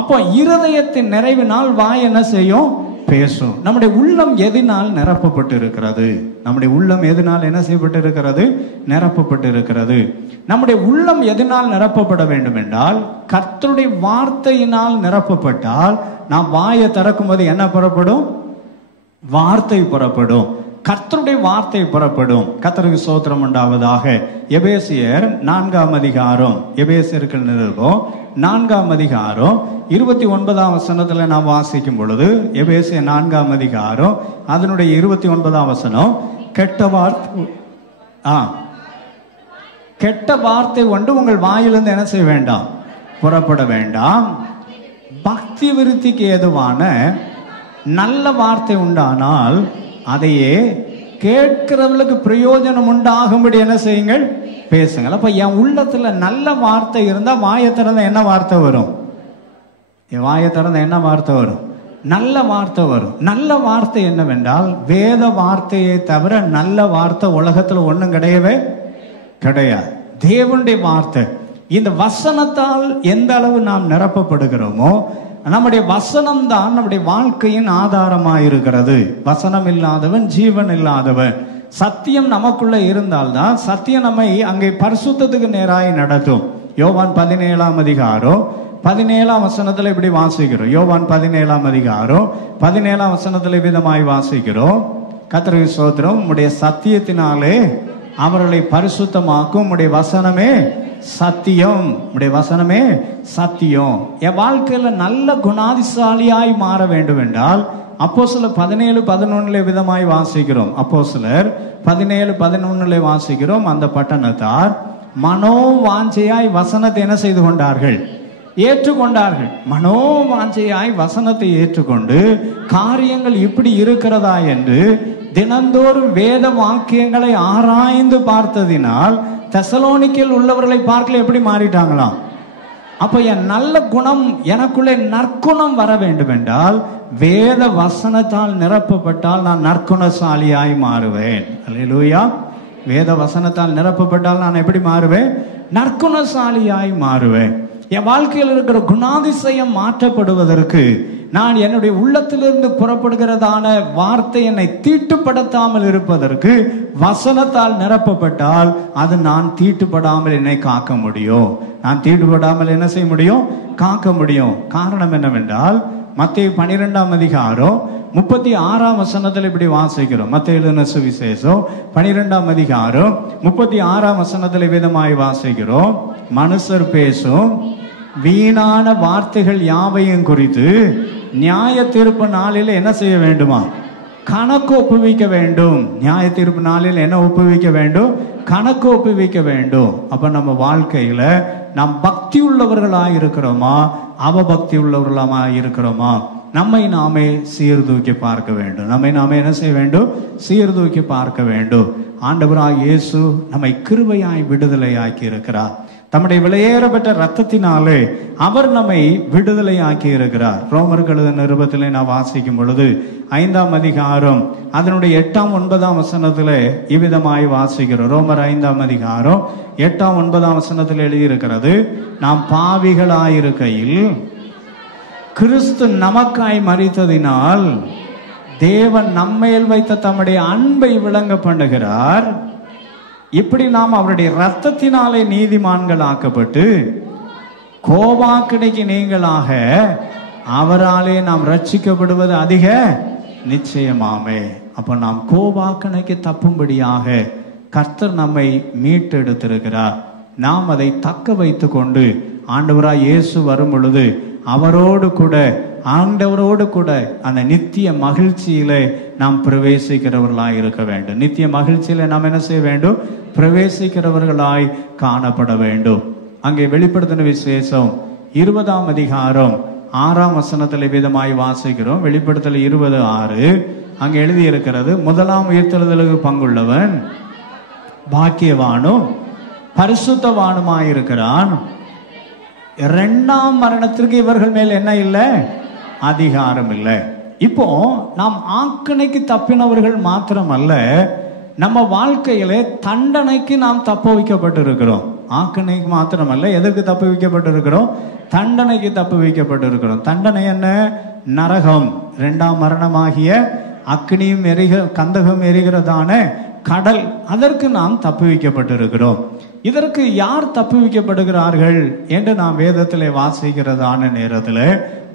அப்போ இருதயத்தின் நிறைவினால் வாய் என்ன செய்யும், பேசும். நம்முடைய உள்ளம் எதினால் நிரப்பப்பட்டு இருக்கிறது? நம்முடைய உள்ளம் எதனால் என்ன செய்யப்பட்டு இருக்கிறது, நிரப்பப்பட்டு இருக்கிறது. நம்முடைய உள்ளம் எதனால் நிரப்பப்பட வேண்டும் என்றால் கர்த்தருடைய வார்த்தையினால் நிரப்பப்பட்டால் நாம் வாயை திறக்கும் போது என்ன புறப்படும், வார்த்தை புறப்படும், கர்த்தருடைய வார்த்தை புறப்படும். கர்த்தருக்கு ஸ்தோத்திரம் உண்டாவதாக. எபேசியர் 4ஆம் அதிகாரம், எபேசியருக்கு நிருபம் 4ஆம் அதிகாரம் 29ஆம் வசனத்துல நாம் வாசிக்கும் பொழுது, எபேசியர் 4ஆம் அதிகாரம் அதனுடைய 29ஆம் வசனம், கெட்ட வார்த்தை ஒன்று உங்கள் வாயிலிருந்து என்ன செய்ய வேண்டாம், புறப்பட வேண்டாம். பக்தி விருத்திக்கு ஏதுவான நல்ல வார்த்தை உண்டானால் அதையே கேட்கிறவர்களுக்கு பிரயோஜனம் உண்டாகும்படி என்ன செய்யுங்கள், பேசுங்கள். அப்ப என் உள்ளத்துல நல்ல வார்த்தை இருந்தா வாயை திறந்த என்ன வார்த்தை வரும், என் வாயை திறந்த என்ன வார்த்தை வரும், நல்ல வார்த்தை வரும். நல்ல வார்த்தை என்னவென்றால் வேத வார்த்தையை தவிர நல்ல வார்த்தை உலகத்துல ஒண்ணும் கிடையவே கிடையாது. தேவனுடைய வார்த்தை. இந்த வசனத்தால் எந்த அளவு நாம் நிரப்பப்படுகிறோமோ, நம்முடைய வசனம் தான் நம்முடைய வாழ்க்கையின் ஆதாரமாக இருக்கிறது. வசனம் இல்லாதவன் ஜீவன் இல்லாதவன். சத்தியம் நமக்குள்ள இருந்தால்தான் சத்தியம் நம்மை அங்கே பரிசுத்தத்துக்கு நேராய் நடத்தும். யோவான் 17ஆம் அதிகாரம் 17ஆம் வசனத்துல இப்படி வாசிக்கிறோம். யோவான் 17ஆம் அதிகாரம் 17ஆம் வசனத்துல விதமாய் வாசிக்கிறோம், கர்த்தருக்கு ஸ்தோத்திரம், உம்முடைய சத்தியத்தினாலே அவர்களை பரிசுத்தமாக்கும், உம்முடைய வசனமே சத்தியம், உடைய வசனமே சத்தியம். என் வாழ்க்கையில நல்ல குணாதிசாலியாய் மாற வேண்டும் என்றால் அப்போஸ்தலர் 17:11 விதமாய் வாசிக்கிறோம். அப்போஸ்தலர் 17:11 வாசிக்கிறோம், அந்த பட்டணத்தார் மனோவாஞ்சையாய் வசனத்தை என்ன செய்து கொண்டார்கள், ஏற்றுக்கொண்டார்கள். மனோவாஞ்சையாய் வசனத்தை ஏற்றுக்கொண்டு காரியங்கள் இப்படி இருக்கிறதா என்று தினந்தோறும் வேத வாக்கியங்களை ஆராய்ந்து பார்த்ததினால் தெசலோனிக்கேயில் உள்ளவர்களை பார்க்கல எப்படி மாறிட்டாங்களாம். அப்ப என் நல்ல குணம், எனக்குள்ளே நற்குணம் வர வேண்டும் என்றால் வேத வசனத்தால் நிரப்பப்பட்டால் நான் நற்குணசாலியாய் மாறுவேன். அல்லேலூயா. வேத வசனத்தால் நிரப்பப்பட்டால் நான் எப்படி மாறுவேன், நற்குணசாலியாய் மாறுவேன். என் வாழ்க்கையில் இருக்கிற குணாதிசயம் மாற்றப்படுவதற்கு நான் என்னுடைய உள்ளத்திலிருந்து புறப்படுகிறதான வார்த்தை என்னை தீட்டுப்படுத்தாமல் இருப்பதற்கு வசனத்தால் நிரப்பப்பட்டால் அது நான் தீட்டுப்படாமல் என்னை காக்க முடியும். நான் தீட்டுப்படாமல் என்ன செய்ய முடியும், காக்க முடியும். காரணம் என்னவென்றால் மத்தேயு 12ஆம் அதிகாரம் 36ஆம் வசனத்தில் இப்படி வாசிக்கிறோம். மத்தேயு எழுதின சுவிசேஷம் 12ஆம் அதிகாரம் 36ஆம் வசனத்தில் விதமாய் வாசிக்கிறோம், மனுஷர் பேசும் வீணான வார்த்தைகள் யாவையும் குறித்து நியாய தீர்ப்பு நாளில் என்ன செய்ய வேண்டுமா, கணக்கு ஒப்புவிக்க வேண்டும். நியாய தீர்ப்பு நாளில் என்ன ஒப்புவிக்க வேண்டும், கணக்கு ஒப்புவிக்க வேண்டும். அப்ப நம்ம வாழ்க்கையில நாம் பக்தி உள்ளவர்களாக இருக்கிறோமா, அவபக்தி உள்ளவர்களாக இருக்கிறோமா, நம்மை நாமே சீர்தூக்கி பார்க்க வேண்டும். நம்மை நாமே என்ன செய்ய வேண்டும், சீர்தூக்கி பார்க்க வேண்டும். ஆண்டவராய் இயேசு நம்மை கிருபையாய் விடுதலையாக்கி இருக்கிறார். தம்முடைய விலையேறப்பட்ட ரத்தத்தினாலே அவர் நம்மை விடுதலையாக்கி இருக்கிறார். ரோமர்கள் நிருபத்திலே நான் வாசிக்கும் பொழுது 5ஆம் அதிகாரம் அதனுடைய 8ஆம் 9ஆம் வசனத்திலே இவ்விதமாய் வாசிக்கிறோம். ரோமர் 5ஆம் அதிகாரம் 8ஆம் 9ஆம் வசனத்தில் எழுதியிருக்கிறது, நாம் பாவிகளாயிருக்கையில் கிறிஸ்து நமக்காய் மரித்ததினால் தேவன் நம்மேல் வைத்த தம்முடைய அன்பை விளங்க பண்ணுகிறார். இப்படி நாம் அவருடைய ரத்தத்தினாலே நீதிமான்கள் ஆக்கப்பட்டு கோபாக்கினைக்கு நீங்களாக அவராலே நாம் ரட்சிக்கப்படுவது அதிக நிச்சயமாமே. அப்ப நாம் கோபாக்கினைக்கு தப்பும்படியாக கர்த்தர் நம்மை மீட்டெடுத்திருக்கிறார். நாம் அதை தக்க வைத்து கொண்டு ஆண்டவராய் இயேசு வரும் பொழுது அவரோடு கூட, ஆண்டவரோடு கூட அந்த நித்திய மகிழ்ச்சியில நாம் பிரவேசிக்கிறவர்களாய் இருக்க வேண்டும். நித்திய மகிழ்ச்சியில நாம் என்ன செய்ய வேண்டும், பிரவேசிக்கிறவர்களாய் காணப்பட வேண்டும். அங்கே வெளிப்படுத்தின விசேஷம் 20ஆம் அதிகாரம் 6ஆம் வசனத்தில் விதமாய் வாசிக்கிறோம். வெளிப்படுத்தல் 20:6 அங்க எழுதி இருக்கிறது, முதலாம் உயிர்த்தெழுதலுக்கு பங்குள்ளவன் பாக்கியவானும் பரிசுத்தவானுமாயிருக்கிறான். 2ஆம் மரணத்திற்கு இவர்கள் மேல் என்ன இல்லை? அதிகாரம் இல்லை. இப்போ நாம் ஆக்கினைக்கு தப்பினவர்கள் மாத்திரமல்ல, நம்ம வாழ்க்கையிலே தண்டனைக்கு நாம் தப்ப வைக்கப்பட்டிருக்கிறோம். ஆக்கினைக்கு மாத்திரமல்ல, எதற்கு தப்பு வைக்கப்பட்டிருக்கிறோம்? தண்டனைக்கு தப்பு வைக்கப்பட்டிருக்கிறோம். தண்டனை என்ன? நரகம், 2ஆம் மரணமாகிய அக்னியும் கந்தகம் எரிகிறதான கடல், அதற்கு நாம் தப்பு வைக்கப்பட்டிருக்கிறோம். இதற்கு யார் தப்பு வைக்கப்படுகிறார்கள் என்று நாம் வேதத்திலே வாசிக்கிறதான நேரத்தில்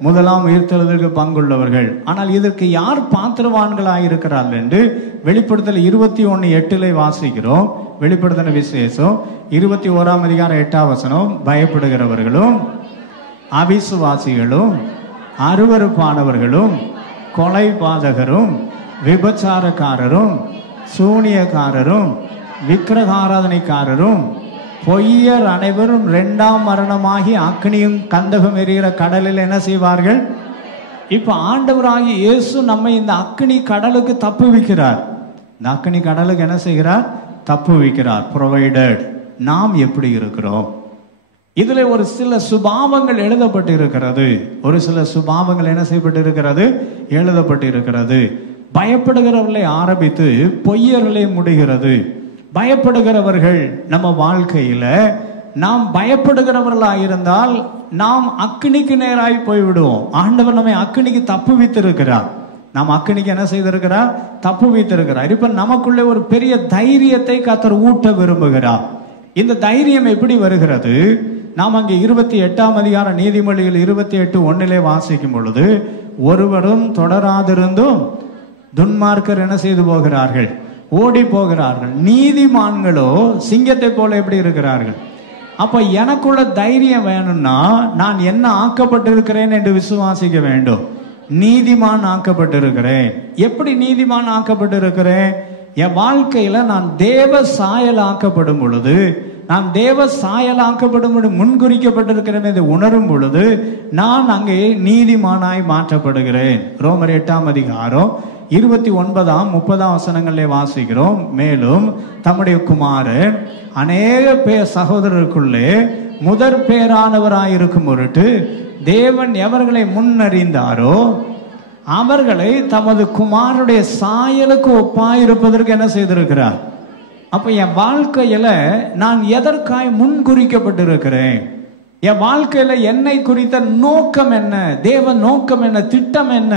முதலாம் உயிர்த்தெழுதலுக்கு பங்குள்ளவர்கள். ஆனால் இதற்கு யார் பாத்திரவான்களாயிருக்கிறார்கள் என்று வெளிப்படுத்தல் 21:8 வாசிக்கிறோம். வெளிப்படுத்தின விசேஷம் 21ஆம் அதிகாரம் 8ஆம் வசனம், பயப்படுகிறவர்களும் அவிசுவாசிகளும் அருவருப்பானவர்களும் கொலைபாதகரும் விபச்சாரக்காரரும் சூனியக்காரரும் விக்கிரகாராதனைக்காரரும் பொய்யர் அனைவரும் 2ஆம் மரணமாகி அக்னியும் கந்தகம் எரிகிற கடலில் என்ன செய்வார்கள்? இப்ப ஆண்டவராகிய இயேசு நம்மை இந்த அக்னி கடலுக்கு தப்பு வைக்கிறார். இந்த அக்னி கடலுக்கு என்ன செய்கிறார்? தப்பு வைக்கிறார். ப்ரொவைடட். நாம் எப்படி இருக்கிறோம்? இதுல ஒரு சில சுபாவங்கள் எழுதப்பட்டு இருக்கிறது. ஒரு சில சுபாவங்கள் என்ன செய்யப்பட்டு இருக்கிறது? எழுதப்பட்டு இருக்கிறது. பயப்படுகிறவர்களை ஆரம்பித்து பொய்யர்களை முடிகிறது. பயப்படுகிறவர்கள் நம்ம வாழ்க்கையில, நாம் பயப்படுகிறவர்களாயிருந்தால் நாம் அக்னிக்கு நேராய் போய்விடுவோம். ஆண்டவர் நம்மை அக்னிக்கு தப்பு வைத்திருக்கிறார். நாம் அக்னிக்கு என்ன செய்திருக்கிறார்? தப்பு வைத்திருக்கிறார். இப்ப நமக்குள்ளே ஒரு பெரிய தைரியத்தை கர்த்தர் ஊட்ட விரும்புகிறார். இந்த தைரியம் எப்படி வருகிறது? நாம் அங்கே 28ஆம் அதிகாரம் நீதிமொழிகள் 28:1 வாசிக்கும் பொழுது, ஒருவரும் தொடராதிருந்தும் துன்மார்க்கர் என்ன செய்து போகிறார்கள்? ஓடி போகிறார்கள். நீதிமான்களோ சிங்கத்தை போல எப்படி இருக்கிறார்கள்? அப்ப எனக்குள்ள தைரியம் வேணும்னா நான் என்ன ஆக்கப்பட்டிருக்கிறேன் என்று விசுவாசிக்க வேண்டும். நீதிமான் ஆக்கப்பட்டிருக்கிறேன். எப்படி நீதிமான் ஆக்கப்பட்டிருக்கிறேன்? என் வாழ்க்கையில நான் தேவ சாயல் ஆக்கப்படும் பொழுது, நான் தேவ சாயல் ஆக்கப்படும் பொழுது, முன்குறிக்கப்பட்டிருக்கிறேன் என்று உணரும் பொழுது நான் அங்கே நீதிமானாய் மாற்றப்படுகிறேன். ரோமர் 8ஆம் அதிகாரம் 29ஆம் 30ஆம் வசனங்களிலே வாசிக்கிறோம். மேலும் தம்முடைய குமாரன் அநேக பேர் சகோதரருக்குள்ளே முதற் பேரானவராயிருக்கும் பொருட்டு தேவன் எவர்களை முன்னறிந்தாரோ அவர்களை தமது குமாரனுடைய சாயலுக்கு ஒப்பாயிருப்பதற்கு என்ன செய்திருக்கிறார்? அப்ப என் வாழ்க்கையில நான் எதற்காய் முன்குறிக்கப்பட்டிருக்கிறேன்? என் வாழ்க்கையில என்னை குறித்த நோக்கம் என்ன? தேவ நோக்கம் என்ன? திட்டம் என்ன?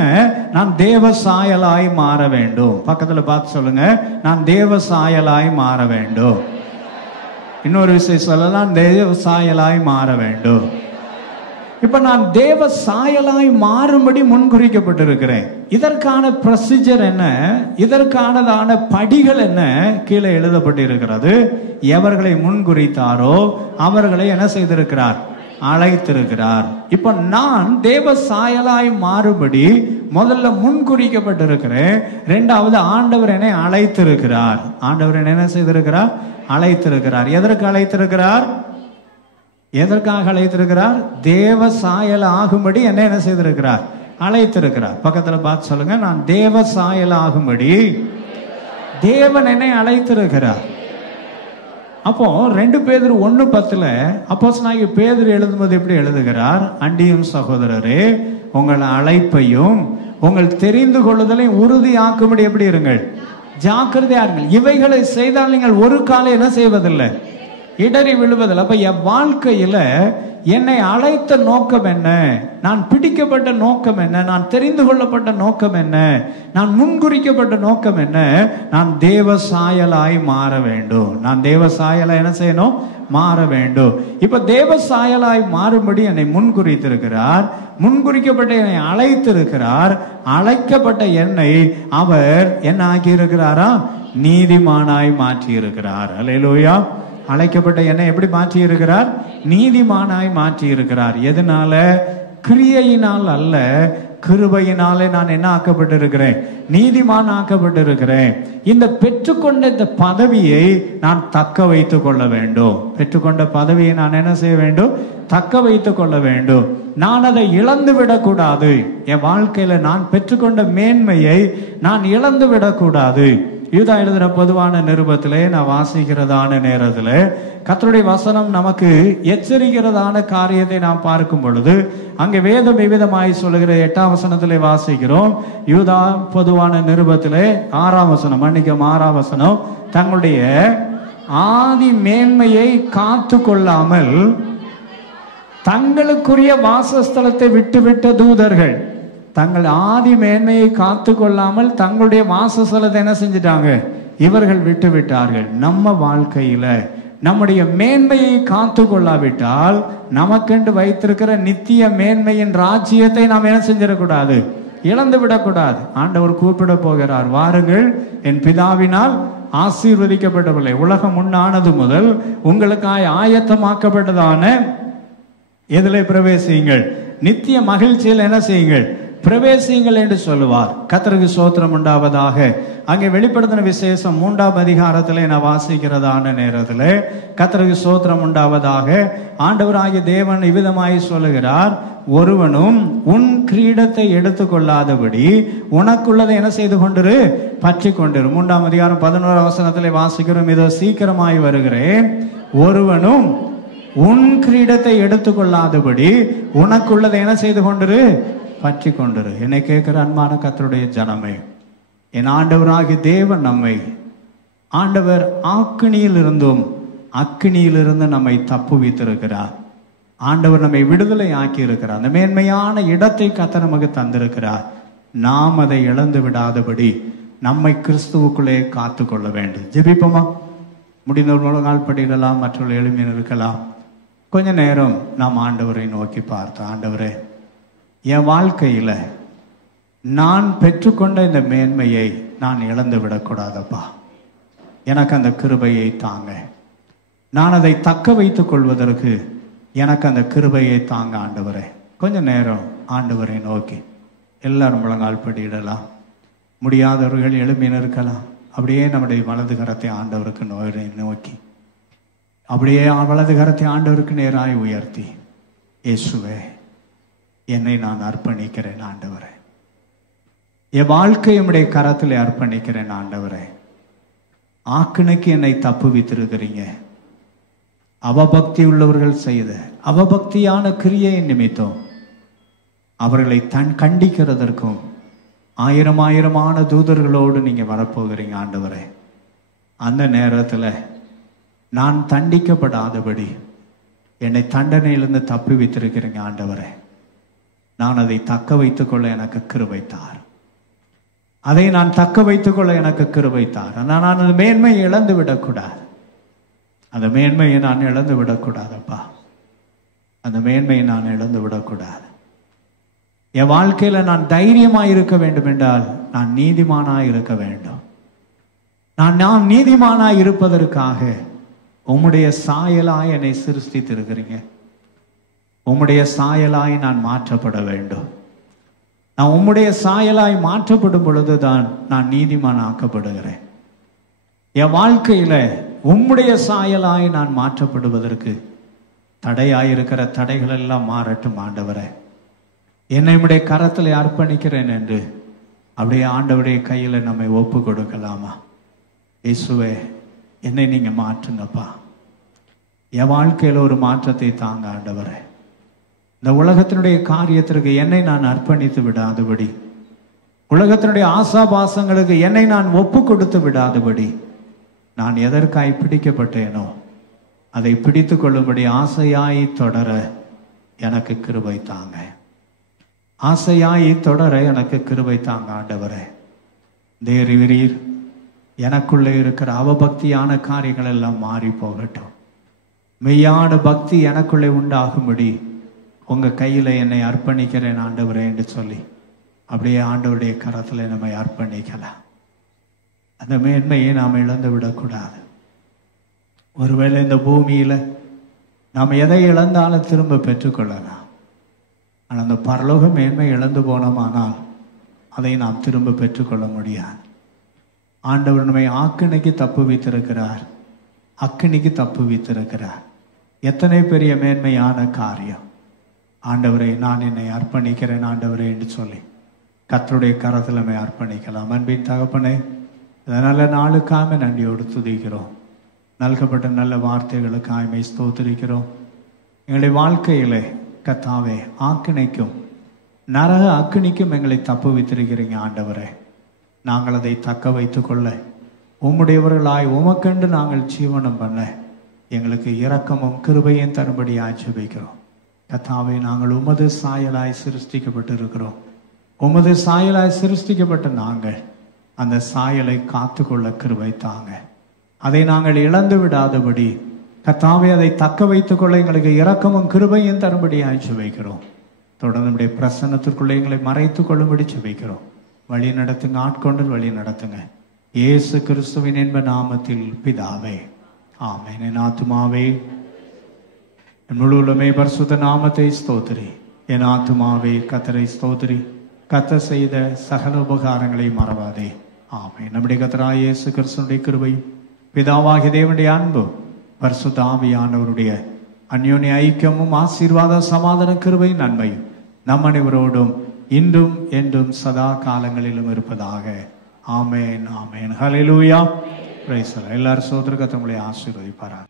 நான் தேவ சாயலாய் மாற வேண்டும். பக்கத்துல பார்த்து சொல்லுங்க, நான் தேவ சாயலாய் மாற வேண்டும். இன்னொரு விஷயம் சொல்லலாம், தேவ சாயலாய் மாற வேண்டும். இப்ப நான் தேவ சாயலாய் மாறும்படி முன்குறிக்கப்பட்டிருக்கிறேன். இதற்கான ப்ரொசீஜர் என்ன? இதற்கானதான படிகள் என்ன? கீழே எழுதப்பட்டிருக்கிறது. எவர்களை முன்குறித்தாரோ அவர்களை என்ன செய்திருக்கிறார்? அழைத்திருக்கிறார். இப்ப நான் தேவ சாயலாய் மாறுபடி முதல்ல முன்குறிக்கப்பட்டிருக்கிறேன். இரண்டாவது ஆண்டவர் என்னை அழைத்திருக்கிறார். ஆண்டவர் என்ன செய்திருக்கிறார்? அழைத்திருக்கிறார். எதற்கு அழைத்திருக்கிறார்? எதற்காக அழைத்திருக்கிறார்? தேவ சாயல் ஆகும்படி என்ன செய்திருக்கிறார்? அழைத்திருக்கிறார். பக்கத்துல பார்த்து சொல்லுங்க, நான் தேவ சாயல் ஆகும்படி தேவன் என்னை அழைத்திருக்கிறார். அப்போ 2 பேதுரு 1:10 அப்போஸ்தலனாகிய பேதுரு எழுதும்போது எப்படி எழுதுகிறார்? அண்டியும் சகோதரரே, உங்கள் அழைப்பையும் உங்கள் தெரிந்து கொள்ளுதலை உறுதியாக்கும்படி எப்படி இருங்கள்? ஜாக்கிரதையா இருங்கள். இவைகளை செய்தால் நீங்கள் ஒரு காலம் என்ன செய்வதில்லை? இடறி விழுவதில்லை. அப்ப என் வாழ்க்கையில என்னை அழைத்த நோக்கம் என்ன? நான் பிடிக்கப்பட்ட நோக்கம் என்ன? நான் தெரிந்து கொள்ளப்பட்ட நோக்கம் என்ன? நான் முன்குறிக்கப்பட்ட நோக்கம் என்ன? நான் தேவ சாயலாய் மாற வேண்டும். நான் தேவ சாயலாய் என்ன செய்யணும்? மாற வேண்டும். இப்ப தேவ சாயலாய் மாறும்படி என்னை முன்குறித்திருக்கிறார். முன்குறிக்கப்பட்ட என்னை அழைத்திருக்கிறார். அழைக்கப்பட்ட என்னை அவர் என்ன ஆக்கி இருக்கிறாரா? நீதிமானாய் மாற்றி இருக்கிறார். அல்லேலூயா. அழைக்கப்பட்ட என்னை எப்படி மாற்றி இருக்கிறார்? நீதிமானாய் மாற்றி இருக்கிறார். எதனால? கிரியையினால் அல்ல, கிருபையினாலே நான் என்ன ஆக்கப்பட்டிருக்கிறேன்? நீதிமான் ஆக்கப்பட்டிருக்கிறேன். இந்த பெற்றுக்கொண்ட இந்த பதவியை நான் தக்க வைத்துக் கொள்ள வேண்டும். பெற்றுக்கொண்ட பதவியை நான் என்ன செய்ய வேண்டும்? தக்க வைத்துக் கொள்ள வேண்டும். நான் அதை இழந்து விடக்கூடாது. என் வாழ்க்கையில நான் பெற்றுக்கொண்ட மேன்மையை நான் இழந்து விடக்கூடாது. யூதா எழுதுற பொதுவான நிருபத்திலே நான் வாசிக்கிறதான நேரத்தில் கர்த்தருடைய வசனம் நமக்கு எச்சரிக்கிறதான காரியத்தை நாம் பார்க்கும் பொழுது அங்கே வேதம் விவிதமாய் சொல்லுகிற 8ஆம் வசனத்திலே வாசிக்கிறோம். யூதா பொதுவான நிருபத்திலே 6ஆம் வசனம், 6ஆம் வசனம், தங்களுடைய ஆதி மேன்மையை காத்து கொள்ளாமல் தங்களுக்குரிய வாசஸ்தலத்தை விட்டுவிட்ட தூதர்கள், தங்கள் ஆதி மேன்மையை காத்து கொள்ளாமல் தங்களுடைய வாசஸ்தலத்தை என்ன செஞ்சிட்டாங்க? இவர்கள் விட்டு விட்டார்கள். நம்ம வாழ்க்கையில நம்முடைய மேன்மையை காத்து கொள்ளாவிட்டால் நமக்கென்று வைத்திருக்கிற நித்திய மேன்மையின் ராஜ்யத்தை நாம் என்ன செஞ்சிடக்கூடாது? இழந்து விடக்கூடாது. ஆண்டவர் கூப்பிட போகிறார், வாருங்கள் என் பிதாவினால் ஆசீர்வதிக்கப்பட்டவர்களே, உலகம் உண்டானது முதல் உங்களுக்காய் ஆயத்தமாக்கப்பட்டதான எதிலே பிரவேசியுங்கள், நித்திய மகிழ்ச்சியில் என்ன செய்யுங்கள்? பிரவேசியுங்கள் என்று சொல்லுவார். கர்த்தருக்கு ஸ்தோத்திரம் உண்டாவதாக. அங்கே வெளிப்படுத்தின விசேஷம் 3ஆம் அதிகாரத்தில் நான் வாசிக்கிறதான நேரத்தில் கர்த்தருக்கு ஸ்தோத்திரம் உண்டாவதாக. ஆண்டவராகிய தேவன் இவ்விதமாய் சொல்லுகிறார், ஒருவனும் உன் கிரீடத்தை எடுத்துக்கொள்ளாதபடி உனக்குள்ளதை என்ன செய்து கொண்டிரு? பற்றி கொண்டிரு. 3ஆம் அதிகாரம் 11ஆம் வசனத்தில் வாசிக்கிறோம், இதோ சீக்கிரமாய் வருகிறேன், ஒருவனும் உன் கிரீடத்தை எடுத்துக்கொள்ளாதபடி உனக்குள்ளதை என்ன செய்து கொண்டிரு? பற்றி கொண்டிரு. என்னை கேட்கிற அன்பான கர்த்தருடைய ஜனமே, என் ஆண்டவராகிய தேவன் நம்மை, ஆண்டவர் ஆக்கினியில் இருந்தும் அக்கினியிலிருந்து நம்மை தப்புவித்திருக்கிறார். ஆண்டவர் நம்மை விடுதலை ஆக்கி இருக்கிறார். அந்த மேன்மையான இடத்தை கர்த்தர் நமக்கு தந்திருக்கிறார். நாம் அதை இழந்து விடாதபடி நம்மை கிறிஸ்துவுக்குள்ளே காத்து கொள்ள வேண்டும். ஜெபிப்போமா? முடிந்தவர்கள் நாள் படிக்கலாம், மற்றவர்கள் எளிமையாக இருக்கலாம். கொஞ்ச நேரம் நாம் ஆண்டவரை நோக்கி பார்த்தோம். ஆண்டவரே, என் வாழ்க்கையில நான் பெற்றுக்கொண்ட இந்த மேன்மையை நான் இழந்து விடக்கூடாதப்பா. எனக்கு அந்த கிருபையை தாங்க. நான் அதை தக்க வைத்துக் கொள்வதற்கு எனக்கு அந்த கிருபையை தாங்க ஆண்டவரே. கொஞ்ச நேரம் ஆண்டவரை நோக்கி எல்லாரும் முழங்கால் படியிடலாம். முடியாதவர்கள் எளிமையாக இருக்கலாம். அப்படியே நம்முடைய வலது கரத்தை ஆண்டவருக்கு நோக்கி, அப்படியே வலது கரத்தை ஆண்டவருக்கு நேராய் உயர்த்தி, இயேசுவே, என்னை நான் அர்ப்பணிக்கிறேன் ஆண்டவரே. என் வாழ்க்கை உம்முடைய கரத்தில் அர்ப்பணிக்கிறேன் ஆண்டவரே. ஆக்கினைக்கு என்னை தப்புவித்திருக்கிறீங்க. அவபக்தி உள்ளவர்கள் செய்த அவபக்தியான கிரியை நிமித்தம் அவர்களை கண்டிக்கிறதற்கும் ஆயிரமான தூதர்களோடு நீங்க வரப்போகிறீங்க ஆண்டவரே. அந்த நேரத்தில் நான் தண்டிக்கப்படாதபடி என்னை தண்டனையிலிருந்து தப்பி வைத்திருக்கிறீங்க ஆண்டவரே. நான் அதை தக்க வைத்துக் கொள்ள எனக்கு கிருபை தார். அதை நான் தக்க வைத்துக் கொள்ள எனக்கு கிருபை தார். நான் அந்த மேன்மையை இழந்து விடக்கூடாது. அந்த மேன்மையை நான் இழந்து விடக்கூடாதப்பா. அந்த மேன்மையை நான் இழந்து விடக்கூடாது. என் வாழ்க்கையில நான் தைரியமாய் இருக்க வேண்டும் என்றால் நான் நீதிமானாய் இருக்க வேண்டும். நான் நீதிமானாய் இருப்பதற்காக உம்முடைய சாயலாய் என்னை சிருஷ்டித்திருக்கிறீங்க. உம்முடைய சாயலாய் நான் மாற்றப்பட வேண்டும். நான் உம்முடைய சாயலாய் மாற்றப்படும் பொழுதுதான் நான் நீதிமான் ஆக்கப்படுகிறேன். என் வாழ்க்கையில உம்முடைய சாயலாய் நான் மாற்றப்படுவதற்கு தடையாயிருக்கிற தடைகள் எல்லாம் மாறட்டும் ஆண்டவரே. என்னை உம்முடைய கரத்தில் அர்ப்பணிக்கிறேன் என்று அப்படியே ஆண்டவருடைய கையில நம்மை ஒப்பு கொடுக்கலாமா? இயேசுவே, என்னை நீங்க மாற்றுங்கப்பா. என் வாழ்க்கையில ஒரு மாற்றத்தை தாங்க ஆண்டவரே. இந்த உலகத்தினுடைய காரியத்திற்கு என்னை நான் அர்ப்பணித்து விடாதபடி, உலகத்தினுடைய ஆசாபாசங்களுக்கு என்னை நான் ஒப்பு கொடுத்து விடாதபடி, நான் எதற்காய் பிடிக்கப்பட்டேனோ அதை பிடித்து கொள்ளும்படி ஆசையாய் தொடர எனக்கு கிருபை தாங்க. ஆசையாய் தொடர எனக்கு கிருபை தாங்க ஆண்டவரே. தேறிவீர், எனக்குள்ளே இருக்கிற அவபக்தியான காரியங்கள் எல்லாம் மாறி போகட்டும். மெய்யான பக்தி எனக்குள்ளே உண்டாகும்படி உங்க கையில என்னை அர்ப்பணிக்கிறேன் ஆண்டவரே என்று சொல்லி அப்படியே ஆண்டவருடைய கரத்துல நம்மை அர்ப்பணிக்கலாம். அந்த மேன்மையை நாம் இழந்து விடக்கூடாது. ஒருவேளை இந்த பூமியில நாம் எதை இழந்தாலும் திரும்ப பெற்றுக்கொள்ளலாம். ஆனால் அந்த பரலோக மேன்மை இழந்து போனோமானால் அதை நாம் திரும்ப பெற்றுக்கொள்ள முடியாது. ஆண்டவர் நம்மை ஆக்கினைக்கு தப்பு வைத்திருக்கிறார், அக்கினிக்கு தப்பு வைத்திருக்கிறார். எத்தனை பெரிய மேன்மையான காரியம்! ஆண்டவரே, நான் என்னை அர்ப்பணிக்கிறேன் ஆண்டவரே என்று சொல்லி கர்த்தருடைய கரத்தில் நம்மை அர்ப்பணிக்கலாம். அன்பின் தகப்பனே, நல்ல நாளுக்காக நன்றியோடு துதிக்கிறோம். நல்கப்பட்ட நல்ல வார்த்தைகளுக்காக ஸ்தோத்திரிக்கிறோம். எங்களுடைய வாழ்க்கையிலே கர்த்தாவே, ஆக்கினைக்கும் நரக அக்கினிக்கும் எங்களை தப்பு வைத்திருக்கிறீங்க ஆண்டவரே. நாங்கள் அதை தக்க வைத்துக் கொள்ள உம்முடையவர்களாய் உமக்கண்டு நாங்கள் ஜீவனம் பண்ண எங்களுக்கு இரக்கமும் கிருபையும் தரும்படி ஆட்சேபிக்கிறோம். கர்த்தாவே, நாங்கள் உமது சாயலாய் சிருஷ்டிக்கப்பட்டு இருக்கிறோம். உமது சாயலாய் சிருஷ்டிக்கப்பட்ட நாங்கள் அந்த சாயலை காத்துக்கொள்ள கிருபை தாங்க. அதை நாங்கள் இழந்து விடாதபடி கர்த்தாவே, அதை தக்க வைத்துக் கொள்ள எங்களுக்கு இரக்கமும் கிருபையும் தரும்படி ஆட்சேபிக்கிறோம். தொடர்ந்து நம்முடைய பிரசன்னத்திற்குள்ளே எங்களை மறைத்துக் கொள்ளும்படி ஜெபிக்கிறோம். வழி நடத்துங்க, ஆட்கொண்டு வழி நடத்துங்க. இயேசு கிறிஸ்துவின் என்ப நாமத்தில் பிதாவே, ஆமென். என் ஆத்துமாவே என் முழு உள்ளமே பரிசுத்த நாமத்தை ஸ்தோத்திரி. என் ஆத்துமாவே கர்த்தரை ஸ்தோத்திரி. கர்த்தர் செய்த சகல உபகாரங்களை மறவாதே. ஆமென். நம்முடைய கர்த்தராகிய இயேசு கிறிஸ்துவினுடைய கிருபை, பிதாவாகிய தேவனுடைய அன்பு, பரிசுத்த ஆவியானவருடைய அந்யோன்ய ஐக்கியமும் ஆசீர்வாத சமாதான கிருபை நன்மையும் நம் அனைவரோடும் இன்றும் என்றும் சதா காலங்களிலும் இருப்பதாக. ஆமென், ஆமென். ஹல்லேலூயா. Praise the lord. எல்லாரும் சோதரக தங்களை ஆசீர்வதிப்பாராக.